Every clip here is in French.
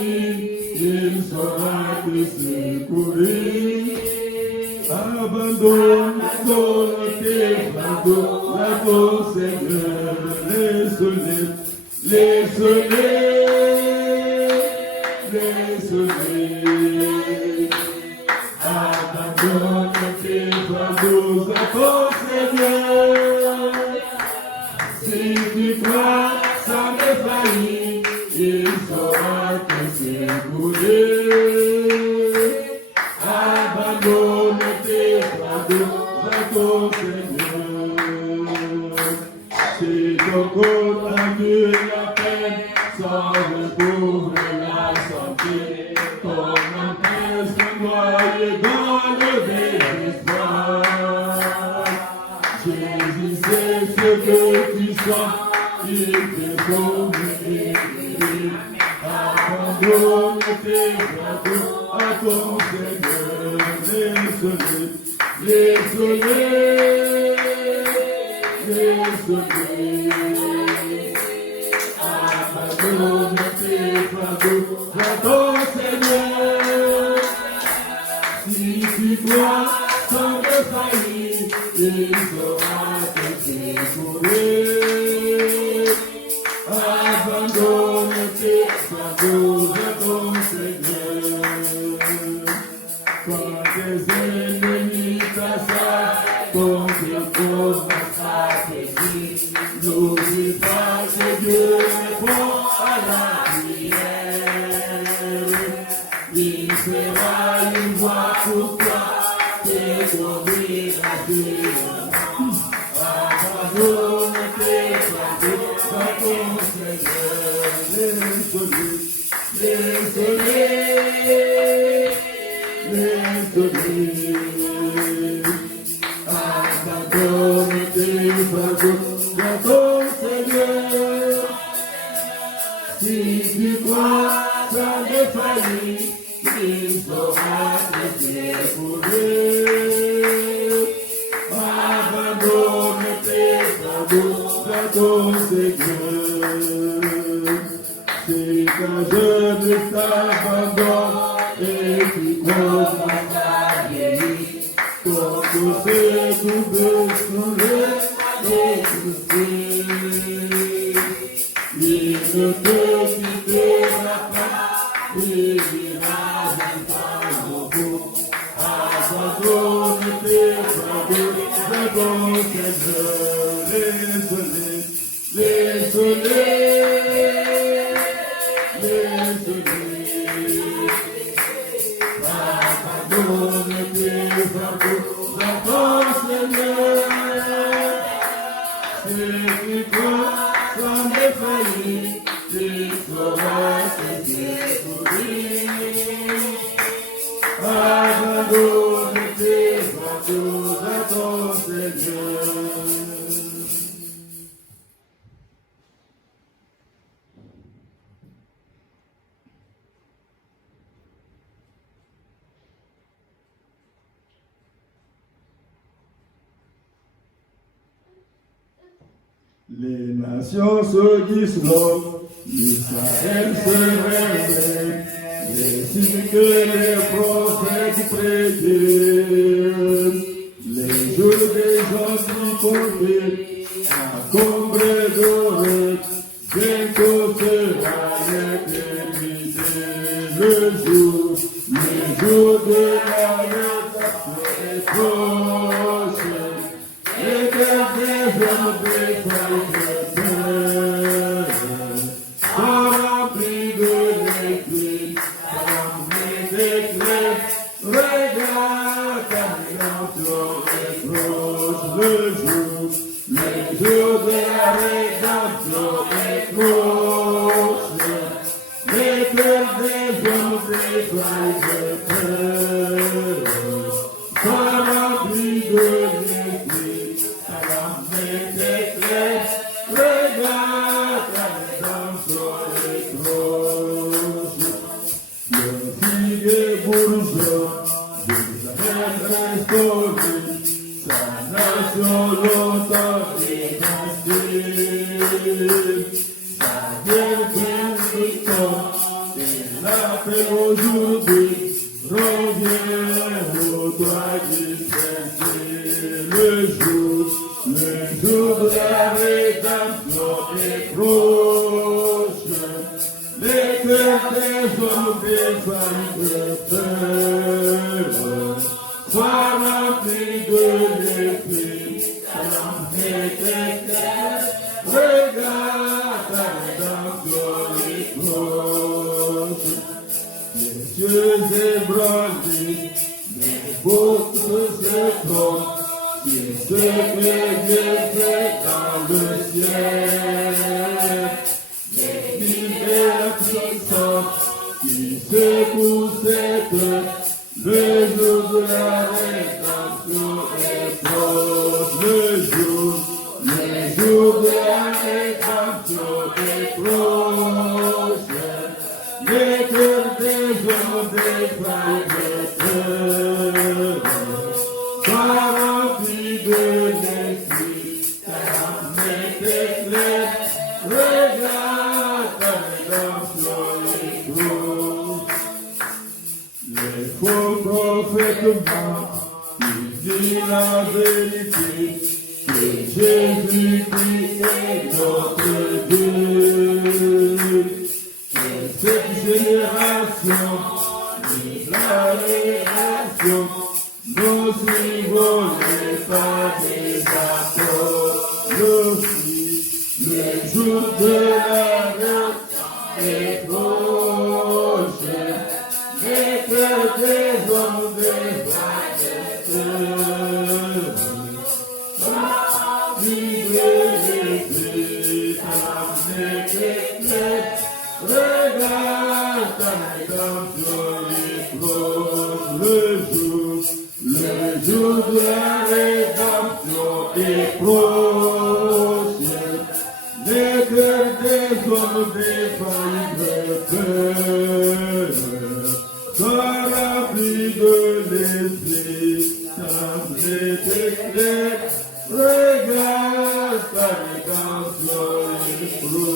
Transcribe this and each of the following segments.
il saura te secourir. Abandonne tes fardeaux à ton Seigneur, laisse-les. Abandonne tes fardeaux à ton Seigneur. Si tu crois sans défaillir, il saura te secourir. Abandonne tes fardeaux à ton Seigneur. Si ton corps a vu la peine, sans recouvre la santé, ton âme se noie dans le désespoir. Jésus sait ce que tu sens, il te sauve et guérit. Abandonne tes fardeaux à ton Seigneur, laisse-les. Abandonne tes fardeaux à ton Seigneur. Si tu crois sans défaillir, il saura te secourir. Abandonne tes fardeaux à ton Seigneur. Quand tes ennemis t'assaillent, quand tes causes stratégie, n'oublie pas que Dieu répond à la prière. Il fera une voie pour toi, te conduire à Dieu. Abandonne tes fardeaux à ton Seigneur, laisse-les. Abandonne tes fardeaux à ton Seigneur. Si tu crois sans défaillir, il saura te secourir. Abandonne tes fardeaux à ton Seigneur. Si ta jeunesse t'abandonne et tu commences à vieillir, ton côté tout peut soulever et pousser. Il ne te quittera pas, il ira dans ton repos. Abandonne tes fardeaux à ton Seigneur, laisse-les. Abandonne tes fardeaux à ton Seigneur. Si tu crois sans défaillir, il saura te secourir. Abandonne tes fardeaux à ton Seigneur. Les nations se disloquent, Israël se réveille, les signes que les prophètes prédisent, les jours des gens qui comptaient, à combré doré, bientôt sera l'éternité. Le jour de la rédemption est proche. L'éternel vient de rempli de l'esprit, rempli d'éclairs, regarde ta rédemption est proche. Le jour de la rédemption est proche. L'éternel vient de rempli de l'esprit, rempli d'éclairs, regarde ta rédemption est proche. Le figuier bourgeois, Jérusalem restauré, sa nation longtemps dévastée. Sa guerre pleine de temps, et la t'appelle aujourd'hui, reviens au toi dispenser le jour de la rédemption est proche. Les cœurs des hommes défaillent de peur, sois rempli de l'esprit, l'enfer t'éclaire, regarde ta rédemption est proche. Les yeux ébranlés, les boucles se trompent, c'est ce que Dieu fait dans le ciel. Les mille qui secouent cette, le jour de la rédemption est proche. Le jour de la rédemption est proche. Les cœurs des hommes défaillent de peur. Sois rempli de l'esprit, ta main t'éclaire, regarde ta rédemption est proche. Les faux prophètes mentent, ils disent la vérité, que Jésus-Christ est notre Dieu. Et cette génération, la réaction, nous suivons les pas des apôtres. Le jour de la grâce est proche. Et que des hommes défaillent, regarde ta rédemption est proche. Le jour de la rédemption est proche. Les cœurs des hommes défaillent de peur. Sois rempli de l'esprit, ta main t'éclaire, regarde ta rédemption est proche.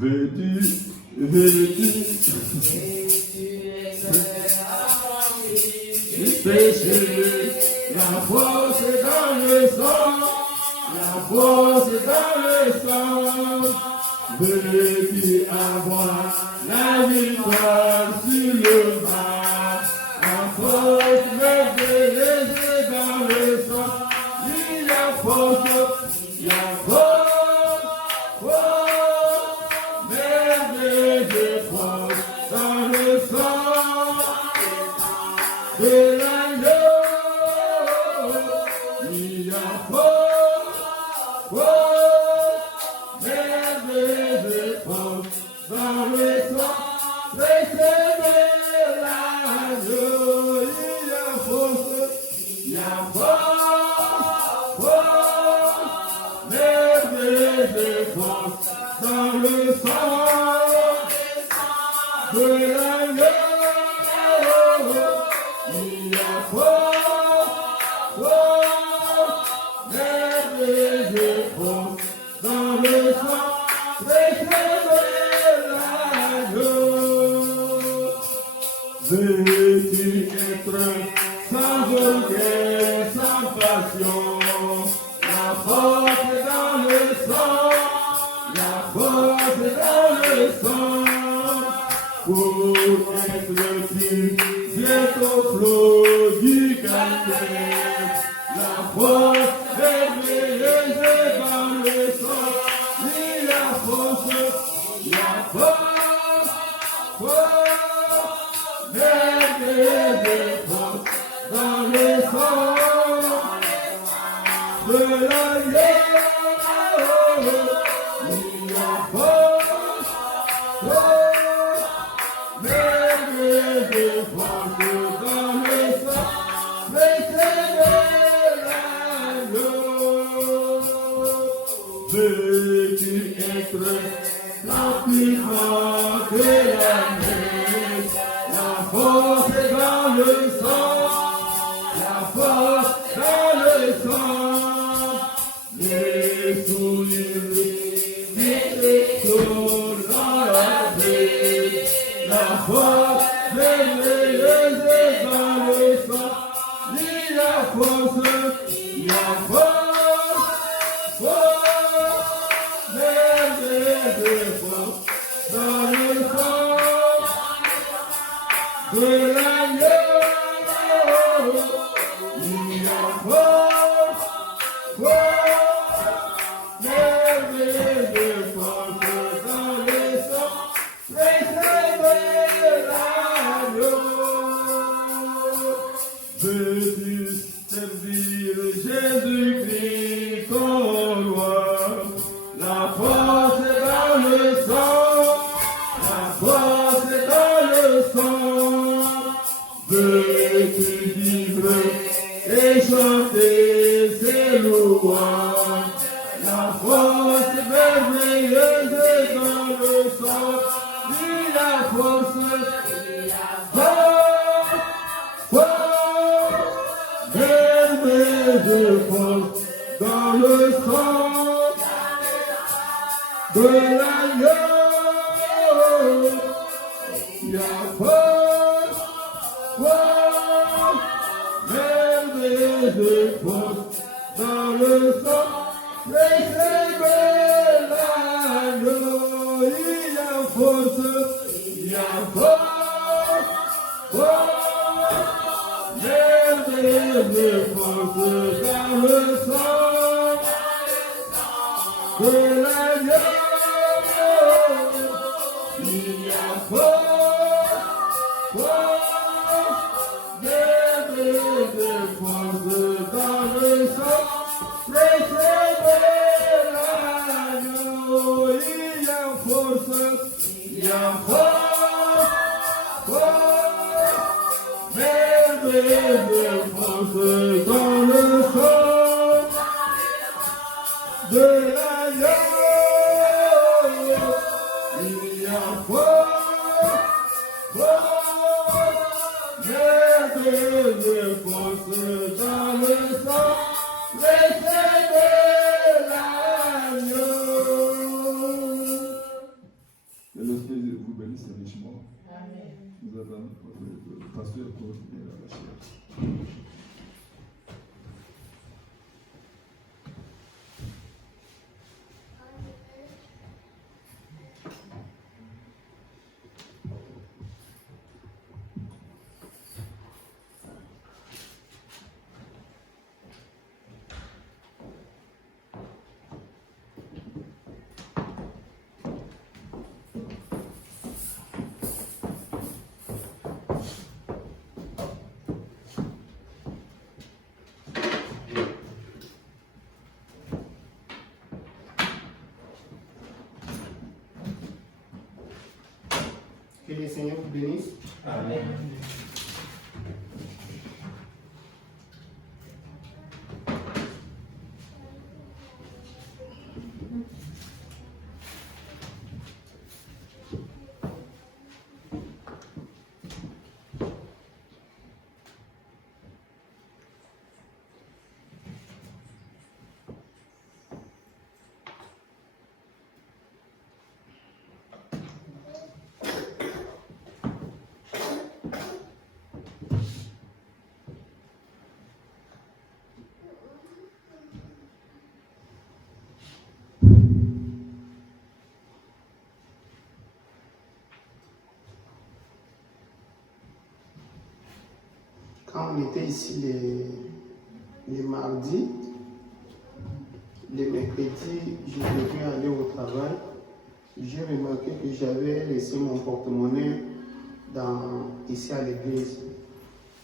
Vêtu du péché, la force est dans le sang, la force est dans le sang. Vêtu avoir la victoire sur le mal, la force merveilleuse est dans le sang. Il y a force, il y a force. Dans le sang de l'agneau, il y a force, merveilleuse force dans le sang précieux de l'agneau, il y a force, merveilleuse force dans le sang. De l'agneau, il y a force, merveilleuse force dans le sang précieux de l'agneau. Veux-tu être sans orgueil, sans passion, la force est dans le sang, la force est dans le sang. Pour être plus viens au flot du calvaire, la force merveilleuse dans le sang, ni la force, merveilleuse force dans le sang de l'agneau, ni la force, merveilleuse force dans le sang précieux de l'agneau. Veux-tu être tranquillement de la mer, la force est dans le sang, La force merveilleuse dans le sang, la force merveilleuse dans le sang de l'agneau. Il y a force merveilleuse dans le sang précieux de l'agneau. Veux-tu servir Jésus-Christ ton roi? La force est dans le sang, la force est dans le sang. Veux-tu vivre et chanter ses louanges? La force merveilleuse dans le sang, ni la force merveilleuse dans le sang de l'agneau. Il y a force merveilleuse dans le sang précieux de l'agneau. Il y a force merveilleuse dans le sang de l'agneau. Il y a force merveilleuse dans le sang précieux de l'agneau. Il y a force merveilleuse dans le sang de l'agneau. Il y a merveilleuse dans le sang précieux de l'agneau. Que l'Esprit vous bénisse richement. Nous avons le pasteur pour la chair. Que le Seigneur vous bénisse. Amen. Quand on était ici les mardis, les mercredis, je devais aller au travail. J'ai remarqué que j'avais laissé mon porte-monnaie ici à l'église.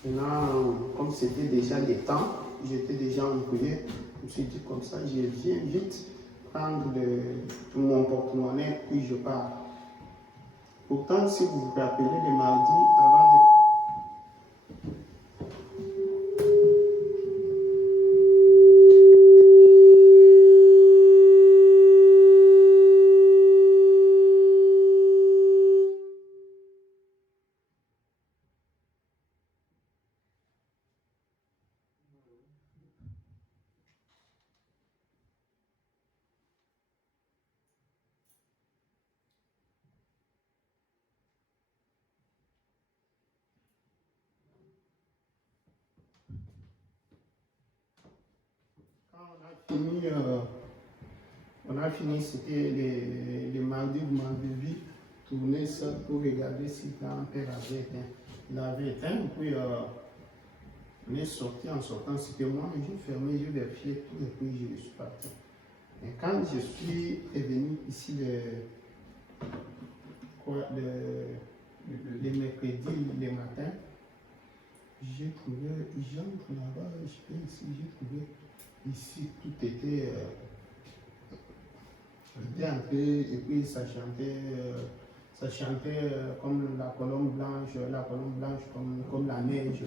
Maintenant, comme c'était déjà le temps, j'étais déjà embrouillé. Je me suis dit comme ça, je viens vite prendre mon porte-monnaie, puis je pars. Pourtant, si vous vous rappelez, les mardis, avant de On a fini, c'était les mardis, vous m'avez vu tourner ça pour regarder si grand-père avait éteint. Il avait éteint, puis on est sorti. En sortant, c'était moi, j'ai fermé, j'ai vérifié tout et puis je suis parti. Et quand je suis revenu ici les mercredis, les matins, j'ai trouvé, j'entre là-bas, je fais ici, j'ai trouvé ici, tout était entré et puis ça chantait comme la colombe blanche comme la neige.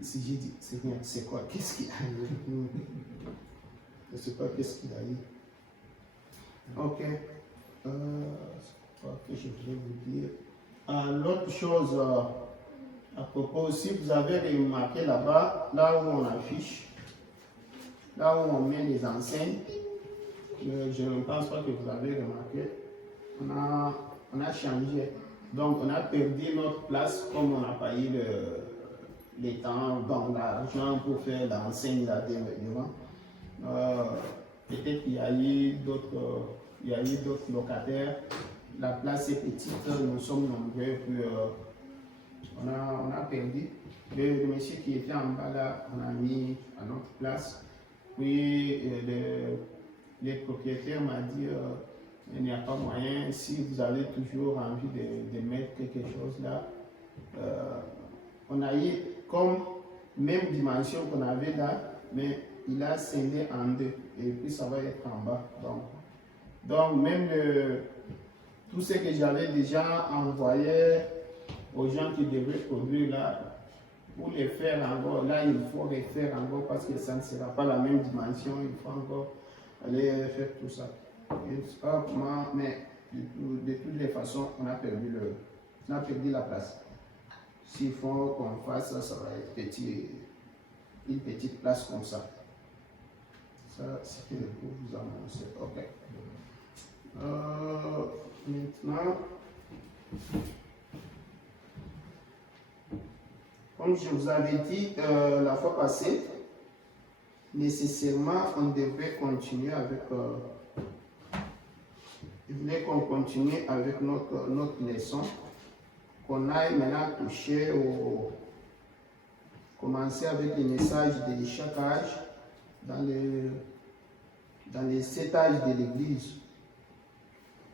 Ici, j'ai dit, c'est quoi, qu'est-ce qu'il a eu? Je ne sais pas qu'est-ce qu'il a eu. Ok, c'est quoi que je voulais vous dire? L'autre chose, à propos, si vous avez remarqué là-bas, là où on affiche, là où on met les enseignes, je ne pense pas que vous avez remarqué, on a changé. Donc on a perdu notre place comme on n'a pas eu le temps, donc l'argent pour faire l'enseigne là devant. Peut-être qu'il y a eu d'autres locataires. La place est petite, nous sommes nombreux, puis on a perdu. Le monsieur qui était en bas là, on a mis à notre place. Puis le propriétaire m'a dit il n'y a pas moyen, si vous avez toujours envie de mettre quelque chose là. On a eu comme même dimension qu'on avait là, mais il a scindé en deux et puis ça va être en bas. Donc même tout ce que j'avais déjà envoyé aux gens qui devaient produire là, pour les faire encore, là il faut refaire encore parce que ça ne sera pas la même dimension, il faut encore aller faire tout ça. Je ne sais pas comment, mais de toutes les façons, on a perdu la place. S'il faut qu'on fasse ça, ça va être une petite place comme ça. Ça, c'était pour vous annoncer. Ok. Maintenant, comme je vous avais dit la fois passée, nécessairement, on devrait continuer avec. Je voulais qu'on continue avec notre leçon, qu'on aille maintenant toucher commencer avec les messages de chaque âge dans les 7 âges de l'Église.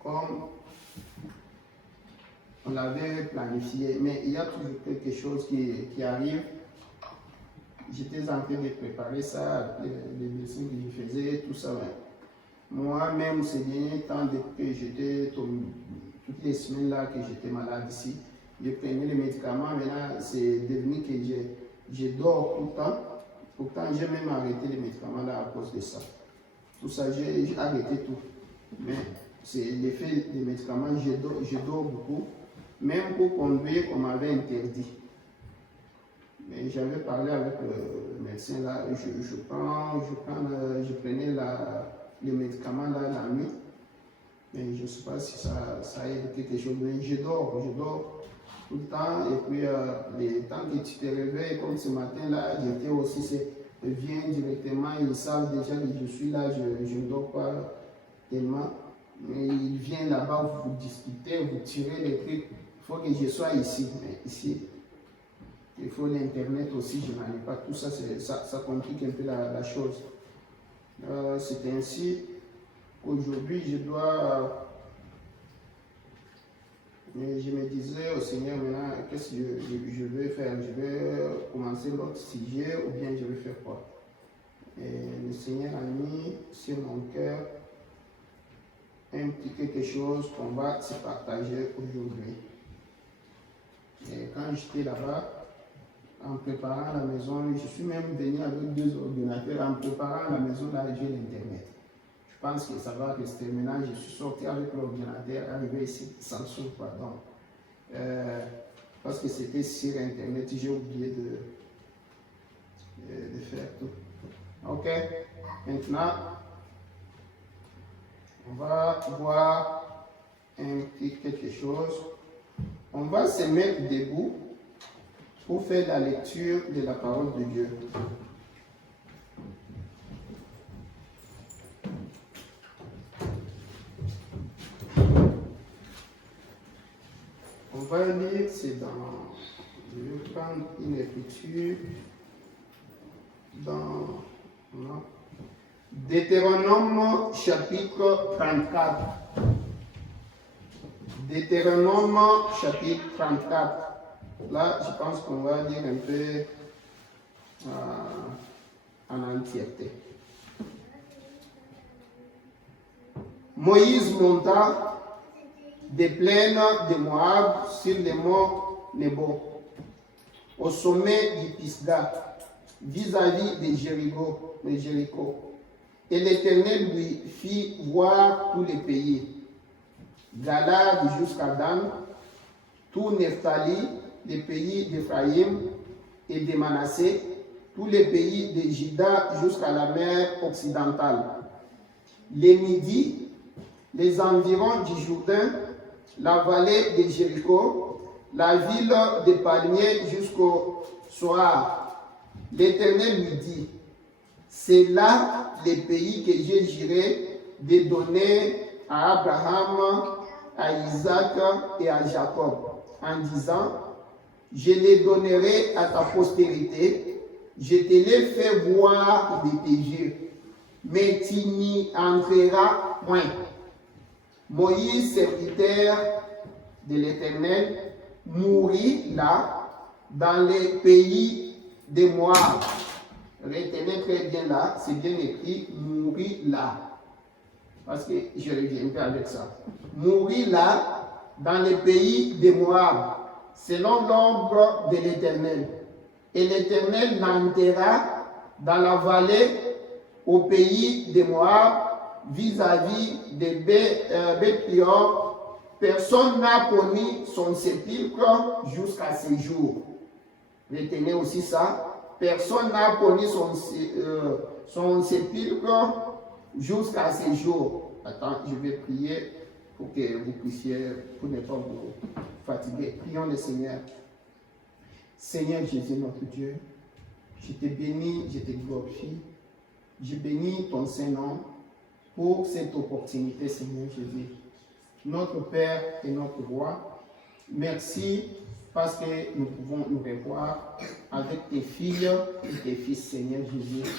Comme on l'avait planifié, mais il y a toujours quelque chose qui arrive. J'étais en train de préparer ça, les leçons que je faisais, tout ça. Moi-même, ces derniers temps, depuis que j'étais toutes les semaines là que j'étais malade ici, je prenais les médicaments. Maintenant, c'est devenu que je dors tout le temps. Pourtant, j'ai même arrêté les médicaments là à cause de ça. Tout ça, j'ai arrêté tout. Mais c'est l'effet des médicaments, je dors beaucoup. Même pour conduire, on m'avait interdit. Mais j'avais parlé avec le médecin là, je prenais les médicaments là la nuit. Mais je ne sais pas si ça aide quelque chose. Mais je dors tout le temps. Et puis, les temps que tu te réveilles, comme ce matin là, j'étais aussi, viens directement, ils savent déjà que je suis là, je ne dors pas tellement. Mais ils viennent là-bas, vous discutez, vous tirez les trucs. Il faut que je sois ici. Mais ici, il faut l'internet aussi, je n'en ai pas. Tout ça, ça complique un peu la chose. C'est ainsi qu'aujourd'hui, je me disais au Seigneur maintenant, qu'est-ce que je vais faire? Je vais commencer l'autre sujet ou bien je vais faire quoi? Et le Seigneur a mis sur mon cœur un petit quelque chose qu'on va se partager aujourd'hui. Et quand j'étais là-bas, en préparant la maison, je suis même venu avec 2 ordinateurs. En préparant la maison, là, j'ai l'Internet. Je pense que ça va rester. Maintenant, je suis sorti avec l'ordinateur, arrivé ici, Samsung, pardon. Parce que c'était sur Internet, j'ai oublié de faire tout. Ok, maintenant, on va voir un petit quelque chose. On va se mettre debout pour faire la lecture de la parole de Dieu. va lire, c'est dans. Je vais prendre une écriture dans. Non. Deutéronome chapitre 34. Deutéronome chapitre 34. Là, je pense qu'on va lire un peu en entièreté. Moïse monta des plaines de Moab sur les monts Nebo, au sommet du Pisga, vis-à-vis de Jéricho. Et l'Éternel lui fit voir tous les pays, Galad jusqu'à Dan, tout Nephtali, les pays d'Éphraïm et de Manassé, tous les pays de Juda jusqu'à la mer occidentale, les Midi, les environs du Jourdain, la vallée de Jéricho, la ville des palmiers jusqu'au Soar. L'Éternel lui dit, c'est là les pays que j'ai juré de donner à Abraham, à Isaac et à Jacob, en disant, je les donnerai à ta postérité, je te les fais voir de tes yeux, mais tu n'y entreras point. Moïse, serviteur de l'Éternel, mourut là, dans les pays de Moab. Retenez très bien là, c'est bien écrit, mourut là. Parce que je reviendrai avec ça. Mourut là, dans les pays de Moab, selon l'ordre de l'Éternel. Et l'Éternel l'enterra dans la vallée au pays de Moab, vis-à-vis de Beth-Peor. Personne n'a connu son sépulcre jusqu'à ce jour. Retenez aussi ça. Personne n'a connu son sépulcre jusqu'à ce jour. Attends, je vais prier pour que vous puissiez, pour ne pas vous fatiguer. Prions le Seigneur. Seigneur Jésus, notre Dieu, je te bénis, je te glorifie. Je bénis ton Saint-Nom pour cette opportunité, Seigneur Jésus. Notre Père et notre Roi, merci parce que nous pouvons nous revoir avec tes filles et tes fils, Seigneur Jésus,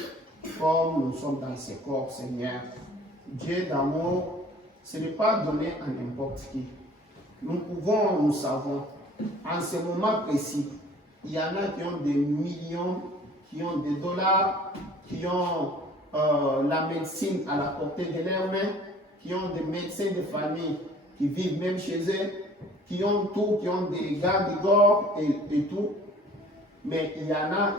comme nous sommes dans ces corps, Seigneur. Dieu d'amour, ce n'est pas donné à n'importe qui. Nous savons, en ce moment précis, il y en a qui ont des millions, qui ont des dollars, qui ont la médecine à la portée de leurs mains, qui ont des médecins de famille qui vivent même chez eux, qui ont tout, qui ont des gardes-corps et tout. Mais il y en a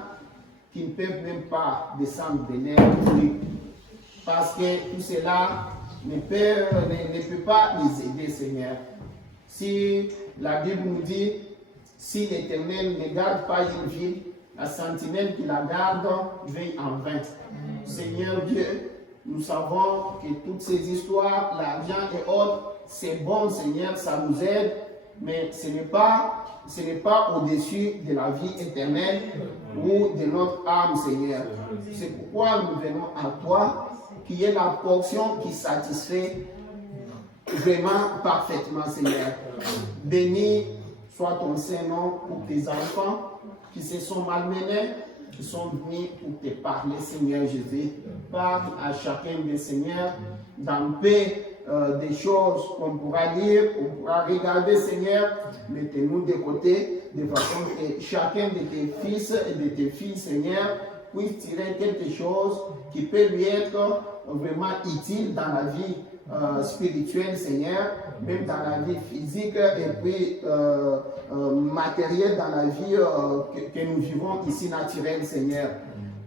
qui ne peuvent même pas descendre de leur truc. Parce que tout cela ne peut pas les aider, Seigneur. Si la Bible nous dit, si l'Éternel ne garde pas une ville, la sentinelle qui la garde veille en vain. Seigneur Dieu, nous savons que toutes ces histoires, l'argent et autres, c'est bon, Seigneur, ça nous aide, mais ce n'est pas au-dessus de la vie éternelle ou de notre âme, Seigneur. C'est pourquoi nous venons à toi, qui est la portion qui satisfait vraiment parfaitement, Seigneur. Béni soit ton Saint-Nom pour tes enfants qui se sont malmenés, qui sont venus pour te parler, Seigneur Jésus. Parle à chacun des Seigneurs dans paix des choses qu'on pourra lire, qu'on pourra regarder, Seigneur. Mettez-nous de côté, de façon que chacun de tes fils et de tes filles, Seigneur, puisse tirer quelque chose qui peut lui être vraiment utile dans la vie spirituelle, Seigneur, même dans la vie physique et puis matérielle dans la vie que nous vivons ici naturelle, Seigneur,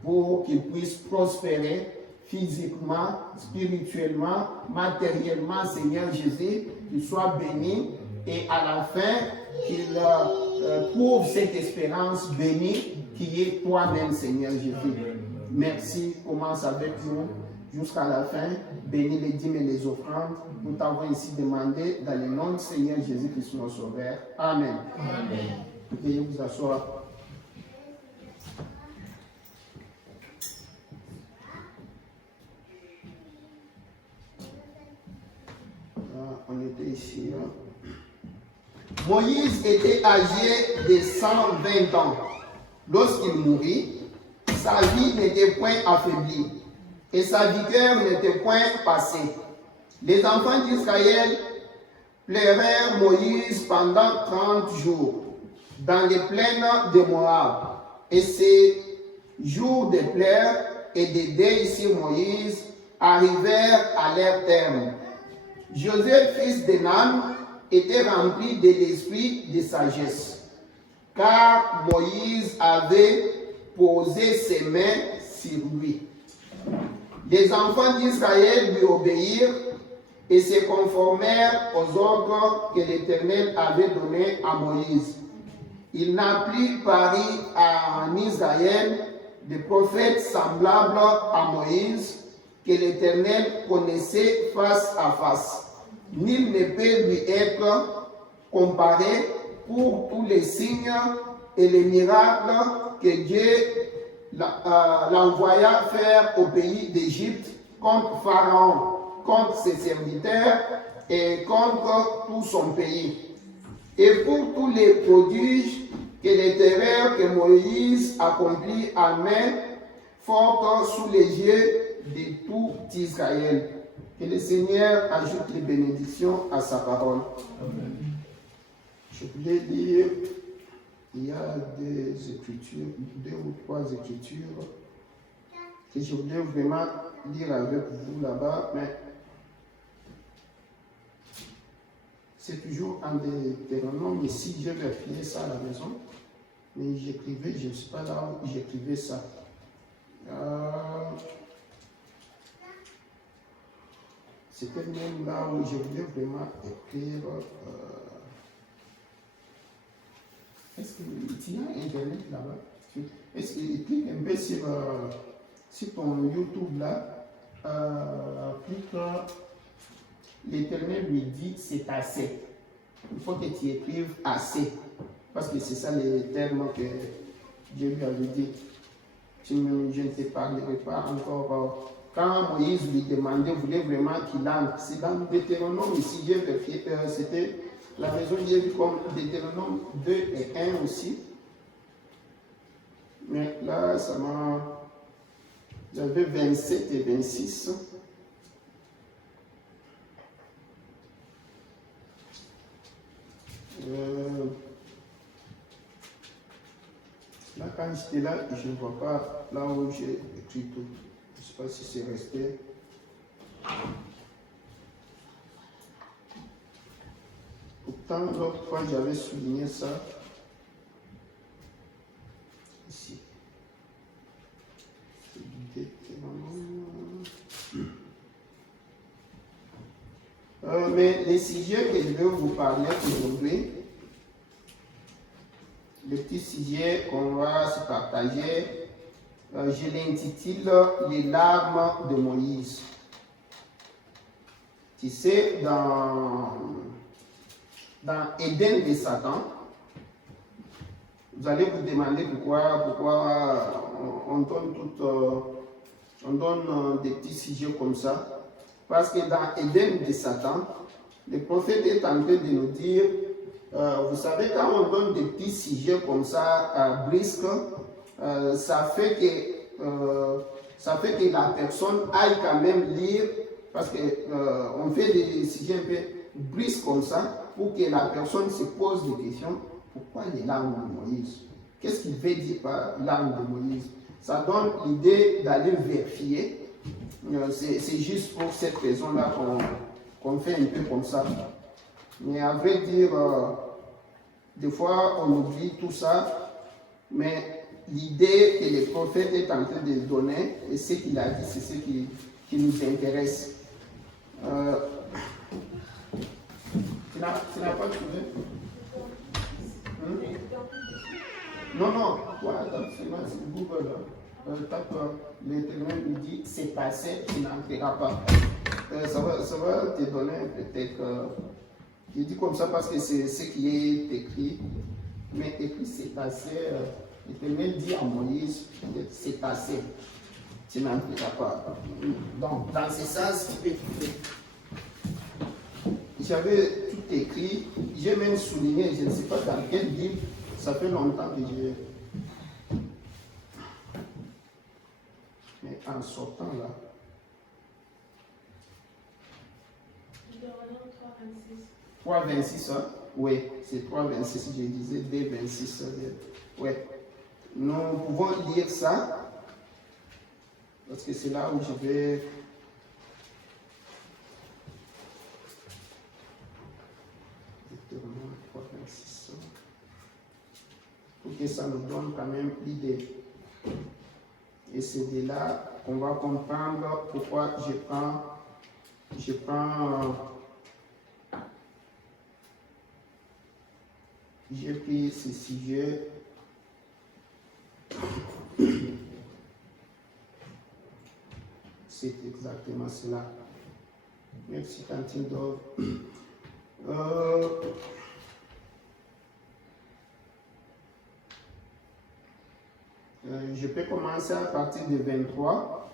pour qu'il puisse prospérer physiquement, spirituellement, matériellement, Seigneur Jésus, qu'il soit béni et à la fin qu'il trouve cette espérance bénie qui est toi-même, Seigneur Jésus. Merci, commence avec nous jusqu'à la fin. Bénis les dîmes et les offrandes. Nous t'avons ainsi demandé dans le nom du Seigneur Jésus-Christ, notre Sauveur. Amen. Amen. Veuillez vous asseoir. On était ici. Moïse était âgé de 120 ans. Lorsqu'il mourut, sa vie n'était point affaiblie et sa vigueur n'était point passée. Les enfants d'Israël pleurèrent Moïse pendant 30 jours dans les plaines de Moab. Et ces jours de pleurs et de deuil sur Moïse arrivèrent à leur terme. Joseph, fils de Nun, était rempli de l'esprit de sagesse, car Moïse avait posé ses mains sur lui. Les enfants d'Israël lui obéirent et se conformèrent aux ordres que l'Éternel avait donnés à Moïse. Il n'a plus paru en Israël de prophètes semblables à Moïse que l'Éternel connaissait face à face. Nul ne peut lui être comparé pour tous les signes et les miracles que Dieu l'envoya faire au pays d'Égypte contre Pharaon, contre ses serviteurs et contre tout son pays. Et pour tous les prodiges que les terreurs que Moïse accomplit à main forte sous les yeux de tout Israël. Que le Seigneur ajoute les bénédictions à sa parole. Amen. Je voulais lire, il y a des écritures, 2 ou 3 écritures que je voulais vraiment lire avec vous là-bas, mais c'est toujours en Deutéronome. Ici, j'ai vérifié ça à la maison, mais j'écrivais, je ne sais pas là où j'écrivais ça. C'était même là où je voulais vraiment écrire. Est-ce qu'il y a Internet là-bas? Est-ce qu'il clique un peu sur ton YouTube là? Clique. L'Éternel lui dit c'est assez. Il faut que tu écrives assez. Parce que c'est ça les termes que Dieu lui avait dit. Je ne te parlerai pas encore. Quand Moïse lui demandait, voulait vraiment qu'il entre. C'est dans Deutéronome ici, j'ai vérifié, c'était la maison, j'ai vu comme Deutéronome 2 et 1 aussi. Mais là, ça m'a. J'avais 27 et 26. Là, quand j'étais là, je ne vois pas là où j'ai écrit tout. Je ne sais pas si c'est resté. Pourtant, l'autre fois, j'avais souligné ça. Ici. Mais les sujets que je vais vous parler aujourd'hui, le petit sujet qu'on va se partager, je l'intitule « Les larmes de Moïse ». Tu sais, dans Éden de Satan, vous allez vous demander pourquoi on donne des petits sujets comme ça. Parce que dans Éden de Satan, le prophète est en train de nous dire, vous savez, quand on donne des petits sujets comme ça, brisques, ça fait que la personne aille quand même lire, parce qu'on fait des sujets un peu brisques comme ça, pour que la personne se pose des questions. Pourquoi les larmes de Moïse? Qu'est-ce qu'il veut dire par larmes de Moïse? Ça donne l'idée d'aller vérifier. C'est juste pour cette raison-là qu'on fait un peu comme ça. Mais à vrai dire, des fois on oublie tout ça, mais l'idée que le prophète est en train de donner, et ce qu'il a dit, c'est ce qui nous intéresse. Tu n'as pas trouvé? Non, voilà, c'est Google. Tape l'Éternel lui dit c'est assez, tu n'entreras pas. Ça va te donner peut-être. Je dis comme ça parce que c'est ce qui est écrit. Mais écrit c'est assez. L'Éternel dit à Moïse c'est assez, tu n'entreras pas. Donc, dans ce sens, tu peux trouver. J'avais tout écrit. J'ai même souligné, je ne sais pas dans quel livre, ça fait longtemps que j'ai. Mais en sortant là. Deutéronome 3,26. 3,26, hein? Oui, c'est 3,26, je disais dès 26. Oui. Nous pouvons lire ça, parce que c'est là où je vais. Deutéronome 3,26. Pour que ça nous donne quand même l'idée. Et c'est de là qu'on va comprendre pourquoi j'ai pris ce sujet. C'est exactement cela. Merci, Tantine Dove. Je peux commencer à partir de 23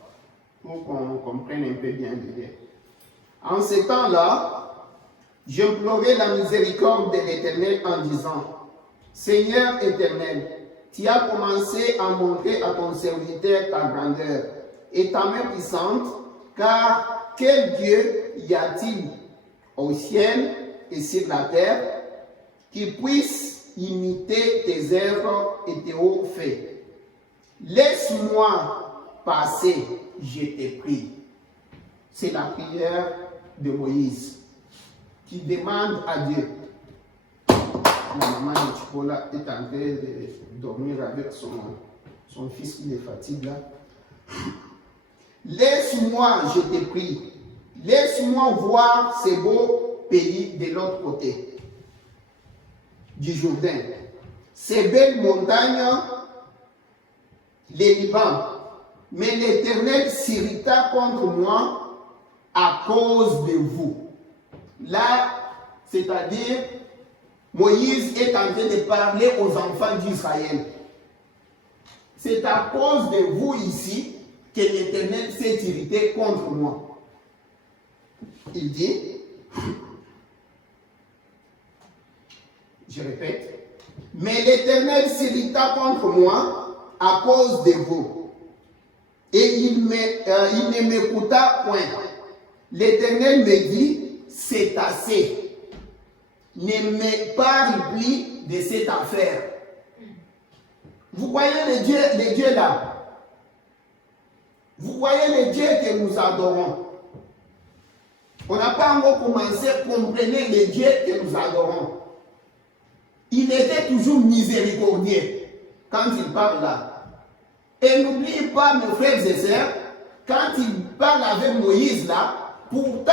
pour qu'on comprenne un peu bien l'idée. En ces temps-là, j'implorais la miséricorde de l'Éternel en disant, Seigneur éternel, tu as commencé à montrer à ton serviteur ta grandeur et ta main puissante, car quel Dieu y a-t-il au ciel et sur la terre qui puisse imiter tes œuvres et tes hauts faits? Laisse-moi passer, je te prie. C'est la prière de Moïse qui demande à Dieu. La maman de Chipola est en train de dormir avec son fils qui est fatigué là. Laisse-moi, je te prie, laisse-moi voir ce beau pays de l'autre côté du Jourdain, ces belles montagnes, les Liban. Mais l'Éternel s'irrita contre moi à cause de vous. Là, c'est-à-dire, Moïse est en train de parler aux enfants d'Israël. C'est à cause de vous ici que l'Éternel s'est irrité contre moi. Il dit, je répète, mais l'Éternel s'irrita contre moi à cause de vous. Et il ne m'écouta point. L'Éternel me dit, c'est assez. Ne me parle plus de cette affaire. Vous voyez les dieux là. Vous voyez les dieux que nous adorons. On n'a pas encore commencé à comprendre les dieux que nous adorons. Il était toujours miséricordieux quand il parle là. Et n'oubliez pas, mes frères et sœurs, quand il parle avec Moïse là, pourtant,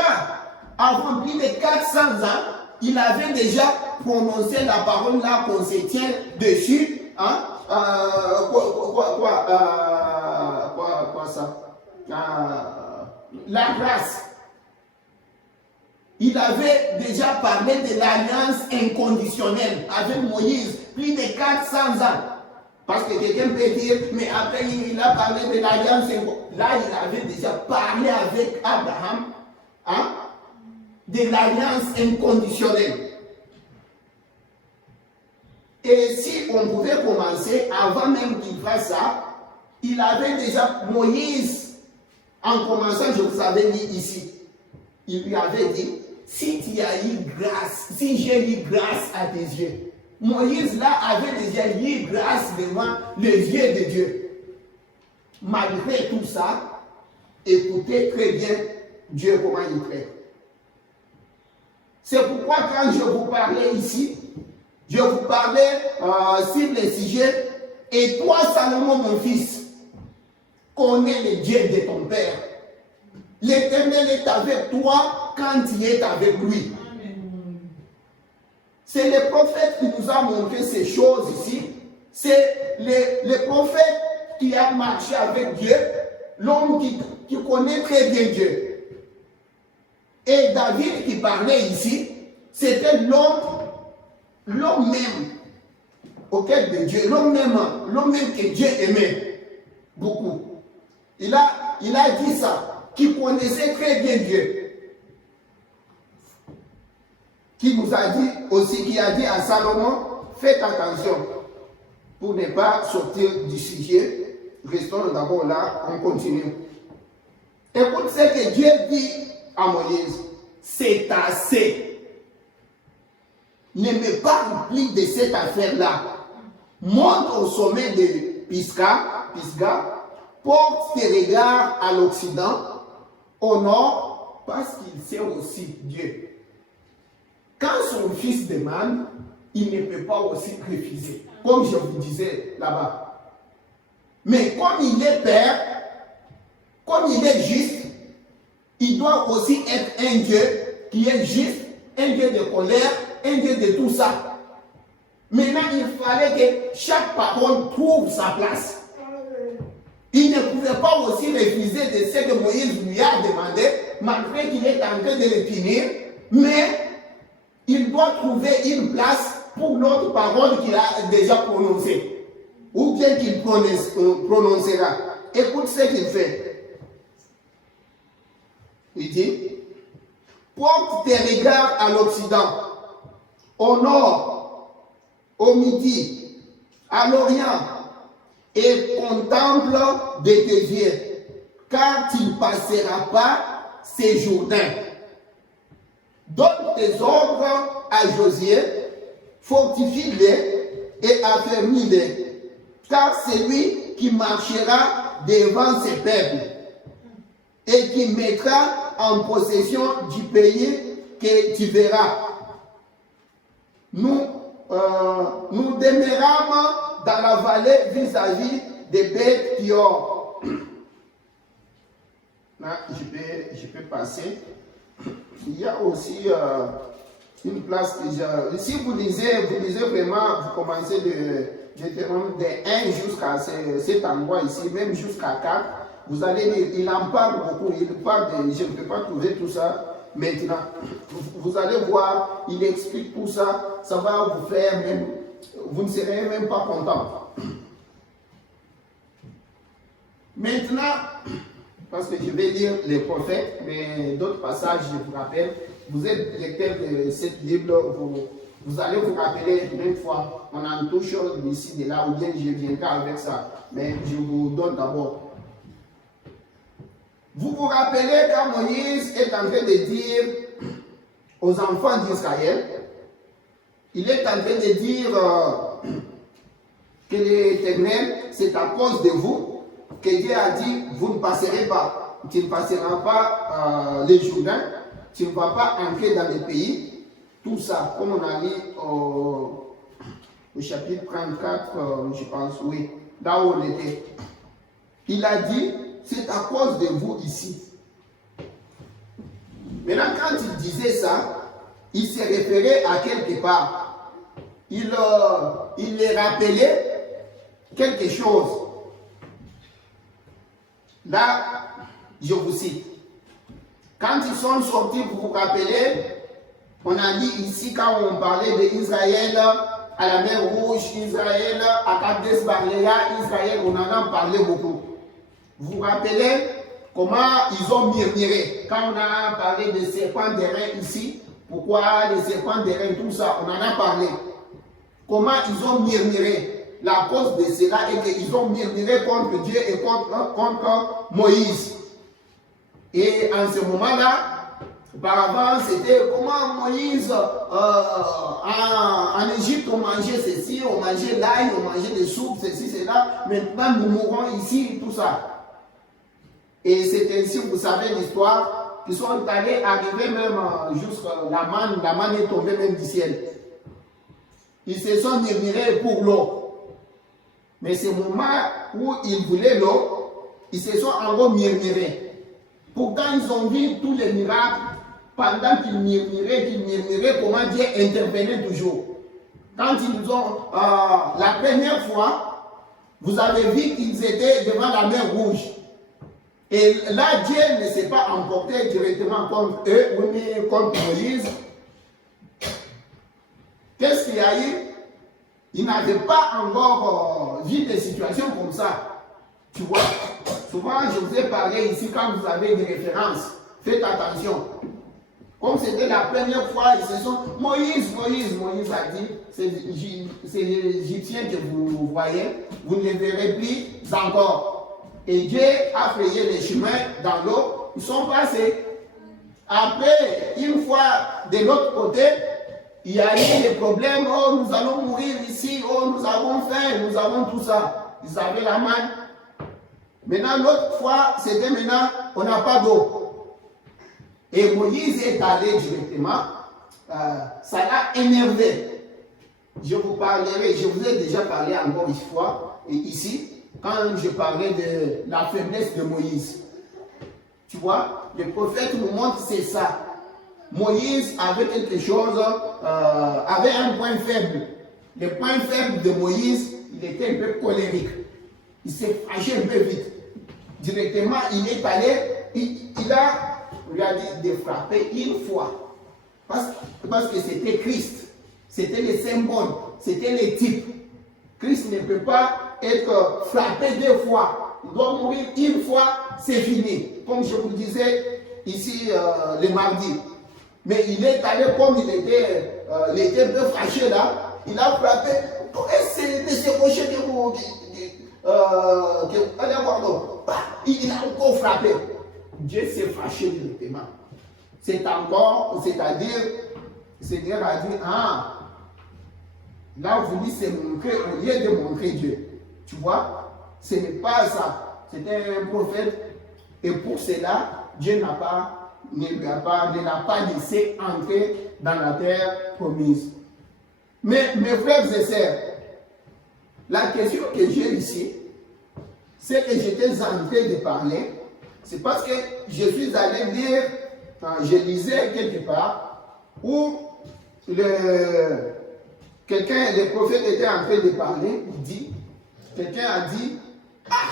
avant plus de 400 ans, il avait déjà prononcé la parole là qu'on se tient dessus. Hein? Quoi ça? La grâce. Il avait déjà parlé de l'alliance inconditionnelle avec Moïse, plus de 400 ans. Parce que quelqu'un peut dire, mais après il a parlé de l'alliance inconditionnelle. Là, il avait déjà parlé avec Abraham, hein, de l'alliance inconditionnelle. Et si on pouvait commencer, avant même qu'il fasse ça, il avait déjà, Moïse, en commençant, je vous avais dit ici, il lui avait dit, si tu as eu grâce, si j'ai eu grâce à tes yeux. Moïse là avait déjà eu grâce devant les yeux de Dieu. Malgré tout ça, écoutez très bien Dieu comment il fait. C'est pourquoi quand je vous parlais ici, je vous parlais sur les sujets, et toi Salomon mon fils, connais le Dieu de ton père. L'Éternel est avec toi quand il est avec lui. C'est le prophète qui nous a montré ces choses ici. C'est le prophète qui a marché avec Dieu, l'homme qui connaît très bien Dieu. Et David qui parlait ici, c'était l'homme même auquel de Dieu, l'homme même que Dieu aimait beaucoup. Il a dit ça, qui connaissait très bien Dieu. qui nous a dit aussi, qui a dit à Salomon, faites attention pour ne pas sortir du sujet. Restons d'abord là, on continue. Écoute ce que Dieu dit à Moïse, c'est assez. Ne me parle plus de cette affaire-là. Monte au sommet de Pisga, porte tes regards à l'Occident, au nord, parce qu'il sait aussi Dieu. Quand son fils demande, il ne peut pas aussi refuser, comme je vous disais là-bas. Mais comme il est père, comme il est juste, il doit aussi être un Dieu qui est juste, un Dieu de colère, un Dieu de tout ça. Maintenant, il fallait que chaque parole trouve sa place. Il ne pouvait pas aussi refuser de ce que Moïse lui a demandé, malgré qu'il est en train de le punir, mais il doit trouver une place pour l'autre parole qu'il a déjà prononcée, ou bien qu'il prononcera. Écoute ce qu'il fait. Il dit, porte tes regards à l'Occident, au nord, au midi, à l'Orient, et contemple de tes yeux, car tu ne passeras pas ces Jourdains. Donne tes ordres à Josué, fortifie-les et affermis-les, car c'est lui qui marchera devant ses peuples et qui mettra en possession du pays que tu verras. Nous demeurâmes dans la vallée vis-à-vis des bêtes qui ont. Là, je peux passer. Il y a aussi une place que si vous lisez vraiment, vous commencez de 1 jusqu'à cet endroit ici, même jusqu'à 4, vous allez lire, il en parle beaucoup, il parle de, je ne peux pas trouver tout ça maintenant. Vous allez voir, il explique tout ça, ça va vous faire même, vous ne serez même pas content. Maintenant, parce que je vais lire les prophètes, mais d'autres passages, je vous rappelle, vous êtes lecteur de cette Bible, vous allez vous rappeler même fois, on en touche d'ici, de là, ou bien je viendrai avec ça, mais je vous donne d'abord. Vous vous rappelez quand Moïse est en train de dire aux enfants d'Israël, il est en train de dire que l'Éternel, c'est à cause de vous que Dieu a dit, vous ne passerez pas, tu ne passeras pas les Jourdains, tu ne vas pas entrer dans les pays, tout ça, comme on a lu au chapitre 34, je pense, oui, là où on était. Il a dit, c'est à cause de vous ici. Maintenant, quand il disait ça, il se référait à quelque part. Il les rappelait quelque chose. Là, je vous cite. Quand ils sont sortis, vous vous rappelez, on a dit ici, quand on parlait d'Israël à la mer Rouge, Israël à Kadesh Barnea, Israël, on en a parlé beaucoup. Vous vous rappelez comment ils ont murmuré quand on a parlé des serpents d'airain ici, pourquoi les serpents d'airain, tout ça, on en a parlé. Comment ils ont murmuré. La cause de cela est qu'ils ont murmuré contre Dieu et contre Moïse. Et en ce moment-là, auparavant, c'était comment Moïse, en Égypte, on mangeait ceci, on mangeait l'ail, on mangeait des soupes, ceci, cela. Maintenant, nous mourons ici, tout ça. Et c'est ainsi, vous savez l'histoire, qu'ils sont allés arriver même jusqu'à la manne est tombée même du ciel. Ils se sont murmurés pour l'eau. Mais ce moment où ils voulaient l'eau, ils se sont encore murmurés. Pourtant, ils ont vu tous les miracles pendant qu'ils murmuraient comment Dieu intervenait toujours. Quand ils ont, la première fois, vous avez vu qu'ils étaient devant la mer Rouge. Et là, Dieu ne s'est pas emporté directement contre eux, ou contre Moïse. Qu'est-ce qu'il y a eu? Ils n'avaient pas encore vu des situations comme ça. Tu vois, souvent je vous ai parlé ici quand vous avez des références. Faites attention. Comme c'était la première fois, ils se sont... Moïse a dit, c'est l'Égyptien que vous voyez, vous ne les verrez plus encore. Et Dieu a frayé les chemins dans l'eau, ils sont passés. Après, une fois de l'autre côté, il y a eu des problèmes. Oh, nous allons mourir ici. Oh, nous avons faim. Nous avons tout ça. Ils avaient la main. Maintenant, l'autre fois, c'était maintenant, on n'a pas d'eau. Et Moïse est allé directement. Ça l'a énervé. Je vous parlerai, je vous ai déjà parlé encore une fois, ici, quand je parlais de la faiblesse de Moïse. Tu vois, le prophète nous montre c'est ça. Moïse avait quelque chose, avait un point faible. Le point faible de Moïse, il était un peu colérique. Il s'est fâché un peu vite. Directement, il est allé, il a dit de frapper une fois. Parce que c'était Christ. C'était le symbole. C'était le type. Christ ne peut pas être frappé deux fois. Il doit mourir une fois, c'est fini. Comme je vous disais ici le mardi. Mais il est allé comme il était un peu fâché là. Il a frappé. C'est de ce rocher que vous... il a encore frappé. Dieu s'est fâché directement. C'est-à-dire, Seigneur a dit, ah, là vous voulez se montrer au lieu de montrer Dieu. Tu vois, ce n'est pas ça. C'était un prophète. Et pour cela, Dieu ne l'a pas laissé entrer dans la terre promise. Mais mes frères et sœurs, la question que j'ai ici, c'est que j'étais en train de parler, c'est parce que je suis allé lire, je lisais quelque part, où le prophète était en train de parler, il dit, quelqu'un a dit, ah!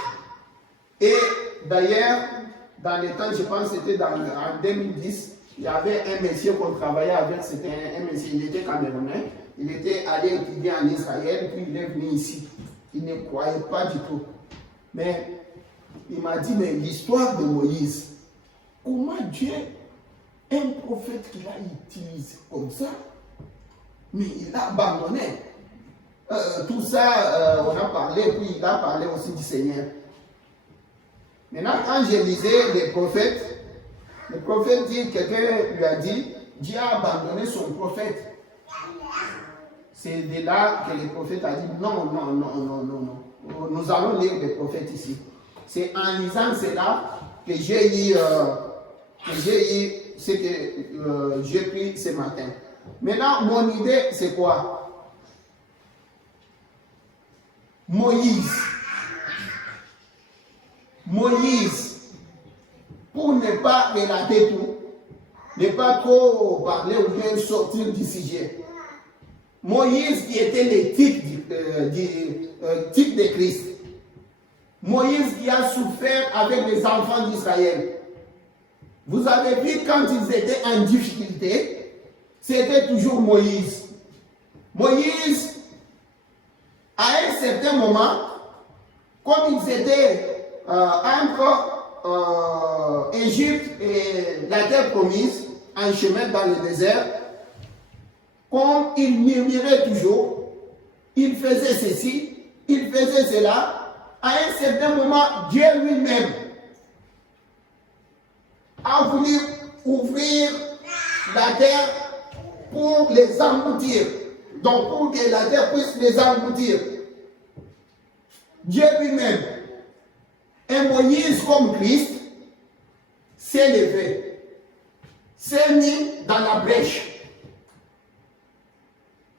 Et d'ailleurs, dans les temps, je pense que c'était en 2010, il y avait un monsieur qu'on travaillait avec, c'était un monsieur, il était camerounais, il était allé étudier en Israël, puis il est venu ici. Il ne croyait pas du tout. Mais il m'a dit, mais l'histoire de Moïse, comment Dieu, un prophète qu'il a utilisé comme ça, mais il a abandonné. Tout ça, on a parlé, puis il a parlé aussi du Seigneur. Maintenant, quand je lisais le prophète dit, quelqu'un lui a dit, Dieu a abandonné son prophète. C'est de là que le prophète a dit, non. Nous allons lire le prophète ici. C'est en lisant cela que j'ai eu ce que j'ai pris ce matin. Maintenant, mon idée, c'est quoi? Moïse, pour ne pas relater tout, ne pas trop parler ou bien sortir du sujet. Moïse qui était le type de Christ. Moïse qui a souffert avec les enfants d'Israël. Vous avez vu quand ils étaient en difficulté, c'était toujours Moïse. Moïse, à un certain moment, comme ils étaient entre Égypte et la terre promise, en chemin dans le désert, comme il murmurait toujours, il faisait ceci, il faisait cela, à un certain moment, Dieu lui-même a voulu ouvrir la terre pour les engloutir. Donc pour que la terre puisse les engloutir. Dieu lui-même, un Moïse comme Christ, s'est levé, s'est mis dans la brèche.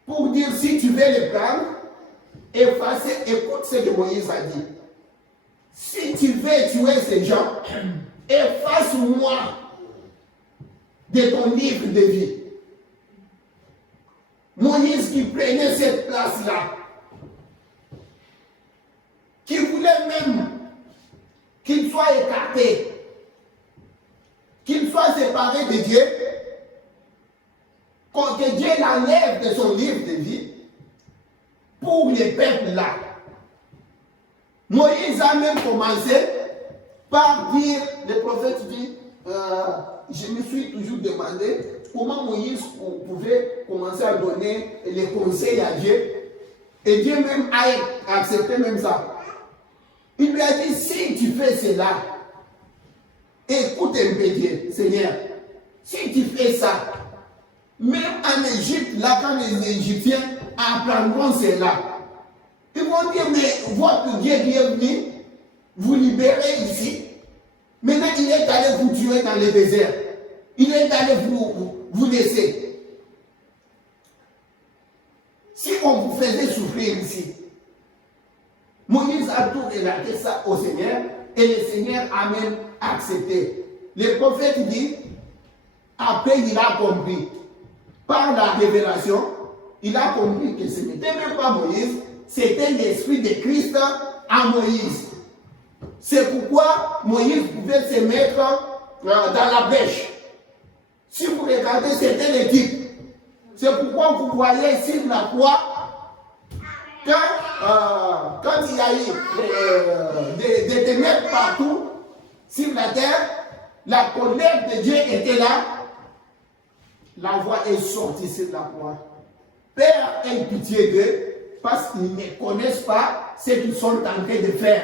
Pour dire, si tu veux les prendre, effacer, écoute ce que Moïse a dit. Si tu veux tuer ces gens, efface-moi de ton livre de vie. Moïse qui prenait cette place-là, qui voulait même qu'il soit écarté, qu'il soit séparé de Dieu, que Dieu l'enlève de son livre de vie pour les peuples là. Moïse a même commencé par dire, le prophète dit, je me suis toujours demandé comment Moïse pouvait commencer à donner les conseils à Dieu. Et Dieu même a accepté même ça. Il lui a dit, si tu fais cela, écoute un peu Dieu, Seigneur. Si tu fais ça, même en Égypte, là, quand les Égyptiens apprendront cela, ils vont dire, mais votre Dieu qui est venu vous libérer ici, maintenant il est allé vous tuer dans le désert. Il est allé vous laisser. Si on vous faisait souffrir ici, Moïse a tout relaté ça au Seigneur et le Seigneur a même accepté. Le prophète dit, après il a compris, par la révélation, il a compris que ce n'était même pas Moïse, c'était l'Esprit de Christ en Moïse. C'est pourquoi Moïse pouvait se mettre dans la brèche. Si vous regardez, c'était l'équipe. C'est pourquoi vous voyez sur la croix, quand il y a eu des ténèbres partout sur la terre, la colère de Dieu était là. La voix est sortie sur la croix. Père, aie pitié d'eux, parce qu'ils ne connaissent pas ce qu'ils sont en train de faire.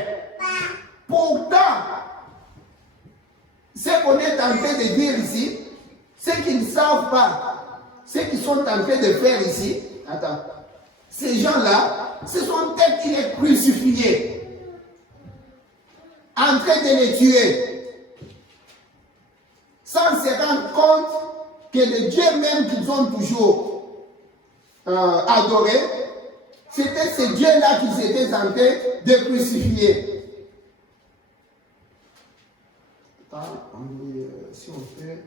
Pourtant, ce qu'on est en train de dire ici, ce qu'ils ne savent pas, ce qu'ils sont en train de faire ici, attends, ces gens-là, ce sont tels qu'ils les crucifiés, en train de les tuer, sans se rendre compte que le Dieu même qu'ils ont toujours adoré, c'était ce Dieu-là qu'ils étaient en train de crucifier. Si on peut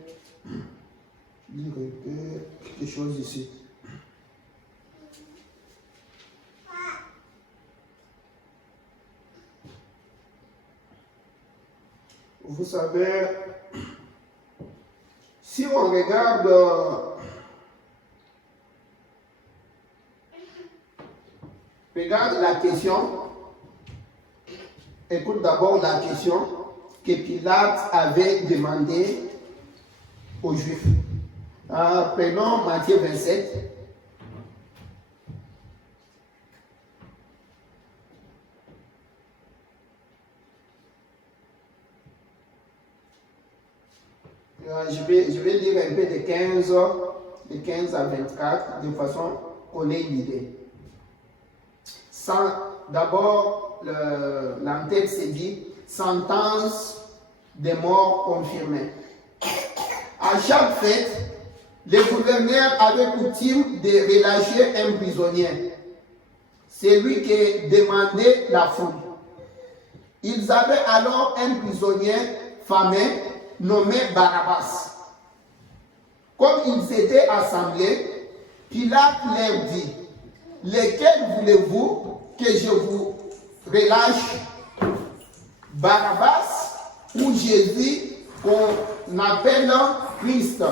lire un peu quelque chose ici. Vous savez, si on regarde la question, écoute d'abord la question que Pilate avait demandé aux Juifs. Prenons Matthieu 27. Je vais lire un peu de 15 à 24, de façon qu'on ait une idée. D'abord, l'entête s'est dit sentence de mort confirmée. À chaque fête, les gouverneurs avaient coutume de relâcher un prisonnier. C'est lui qui demandait la foule. Ils avaient alors un prisonnier fameux nommé Barabbas. Comme ils s'étaient assemblés, Pilate leur dit, lequel voulez-vous que je vous relâche, Barabbas ou Jésus qu'on appelle Christ?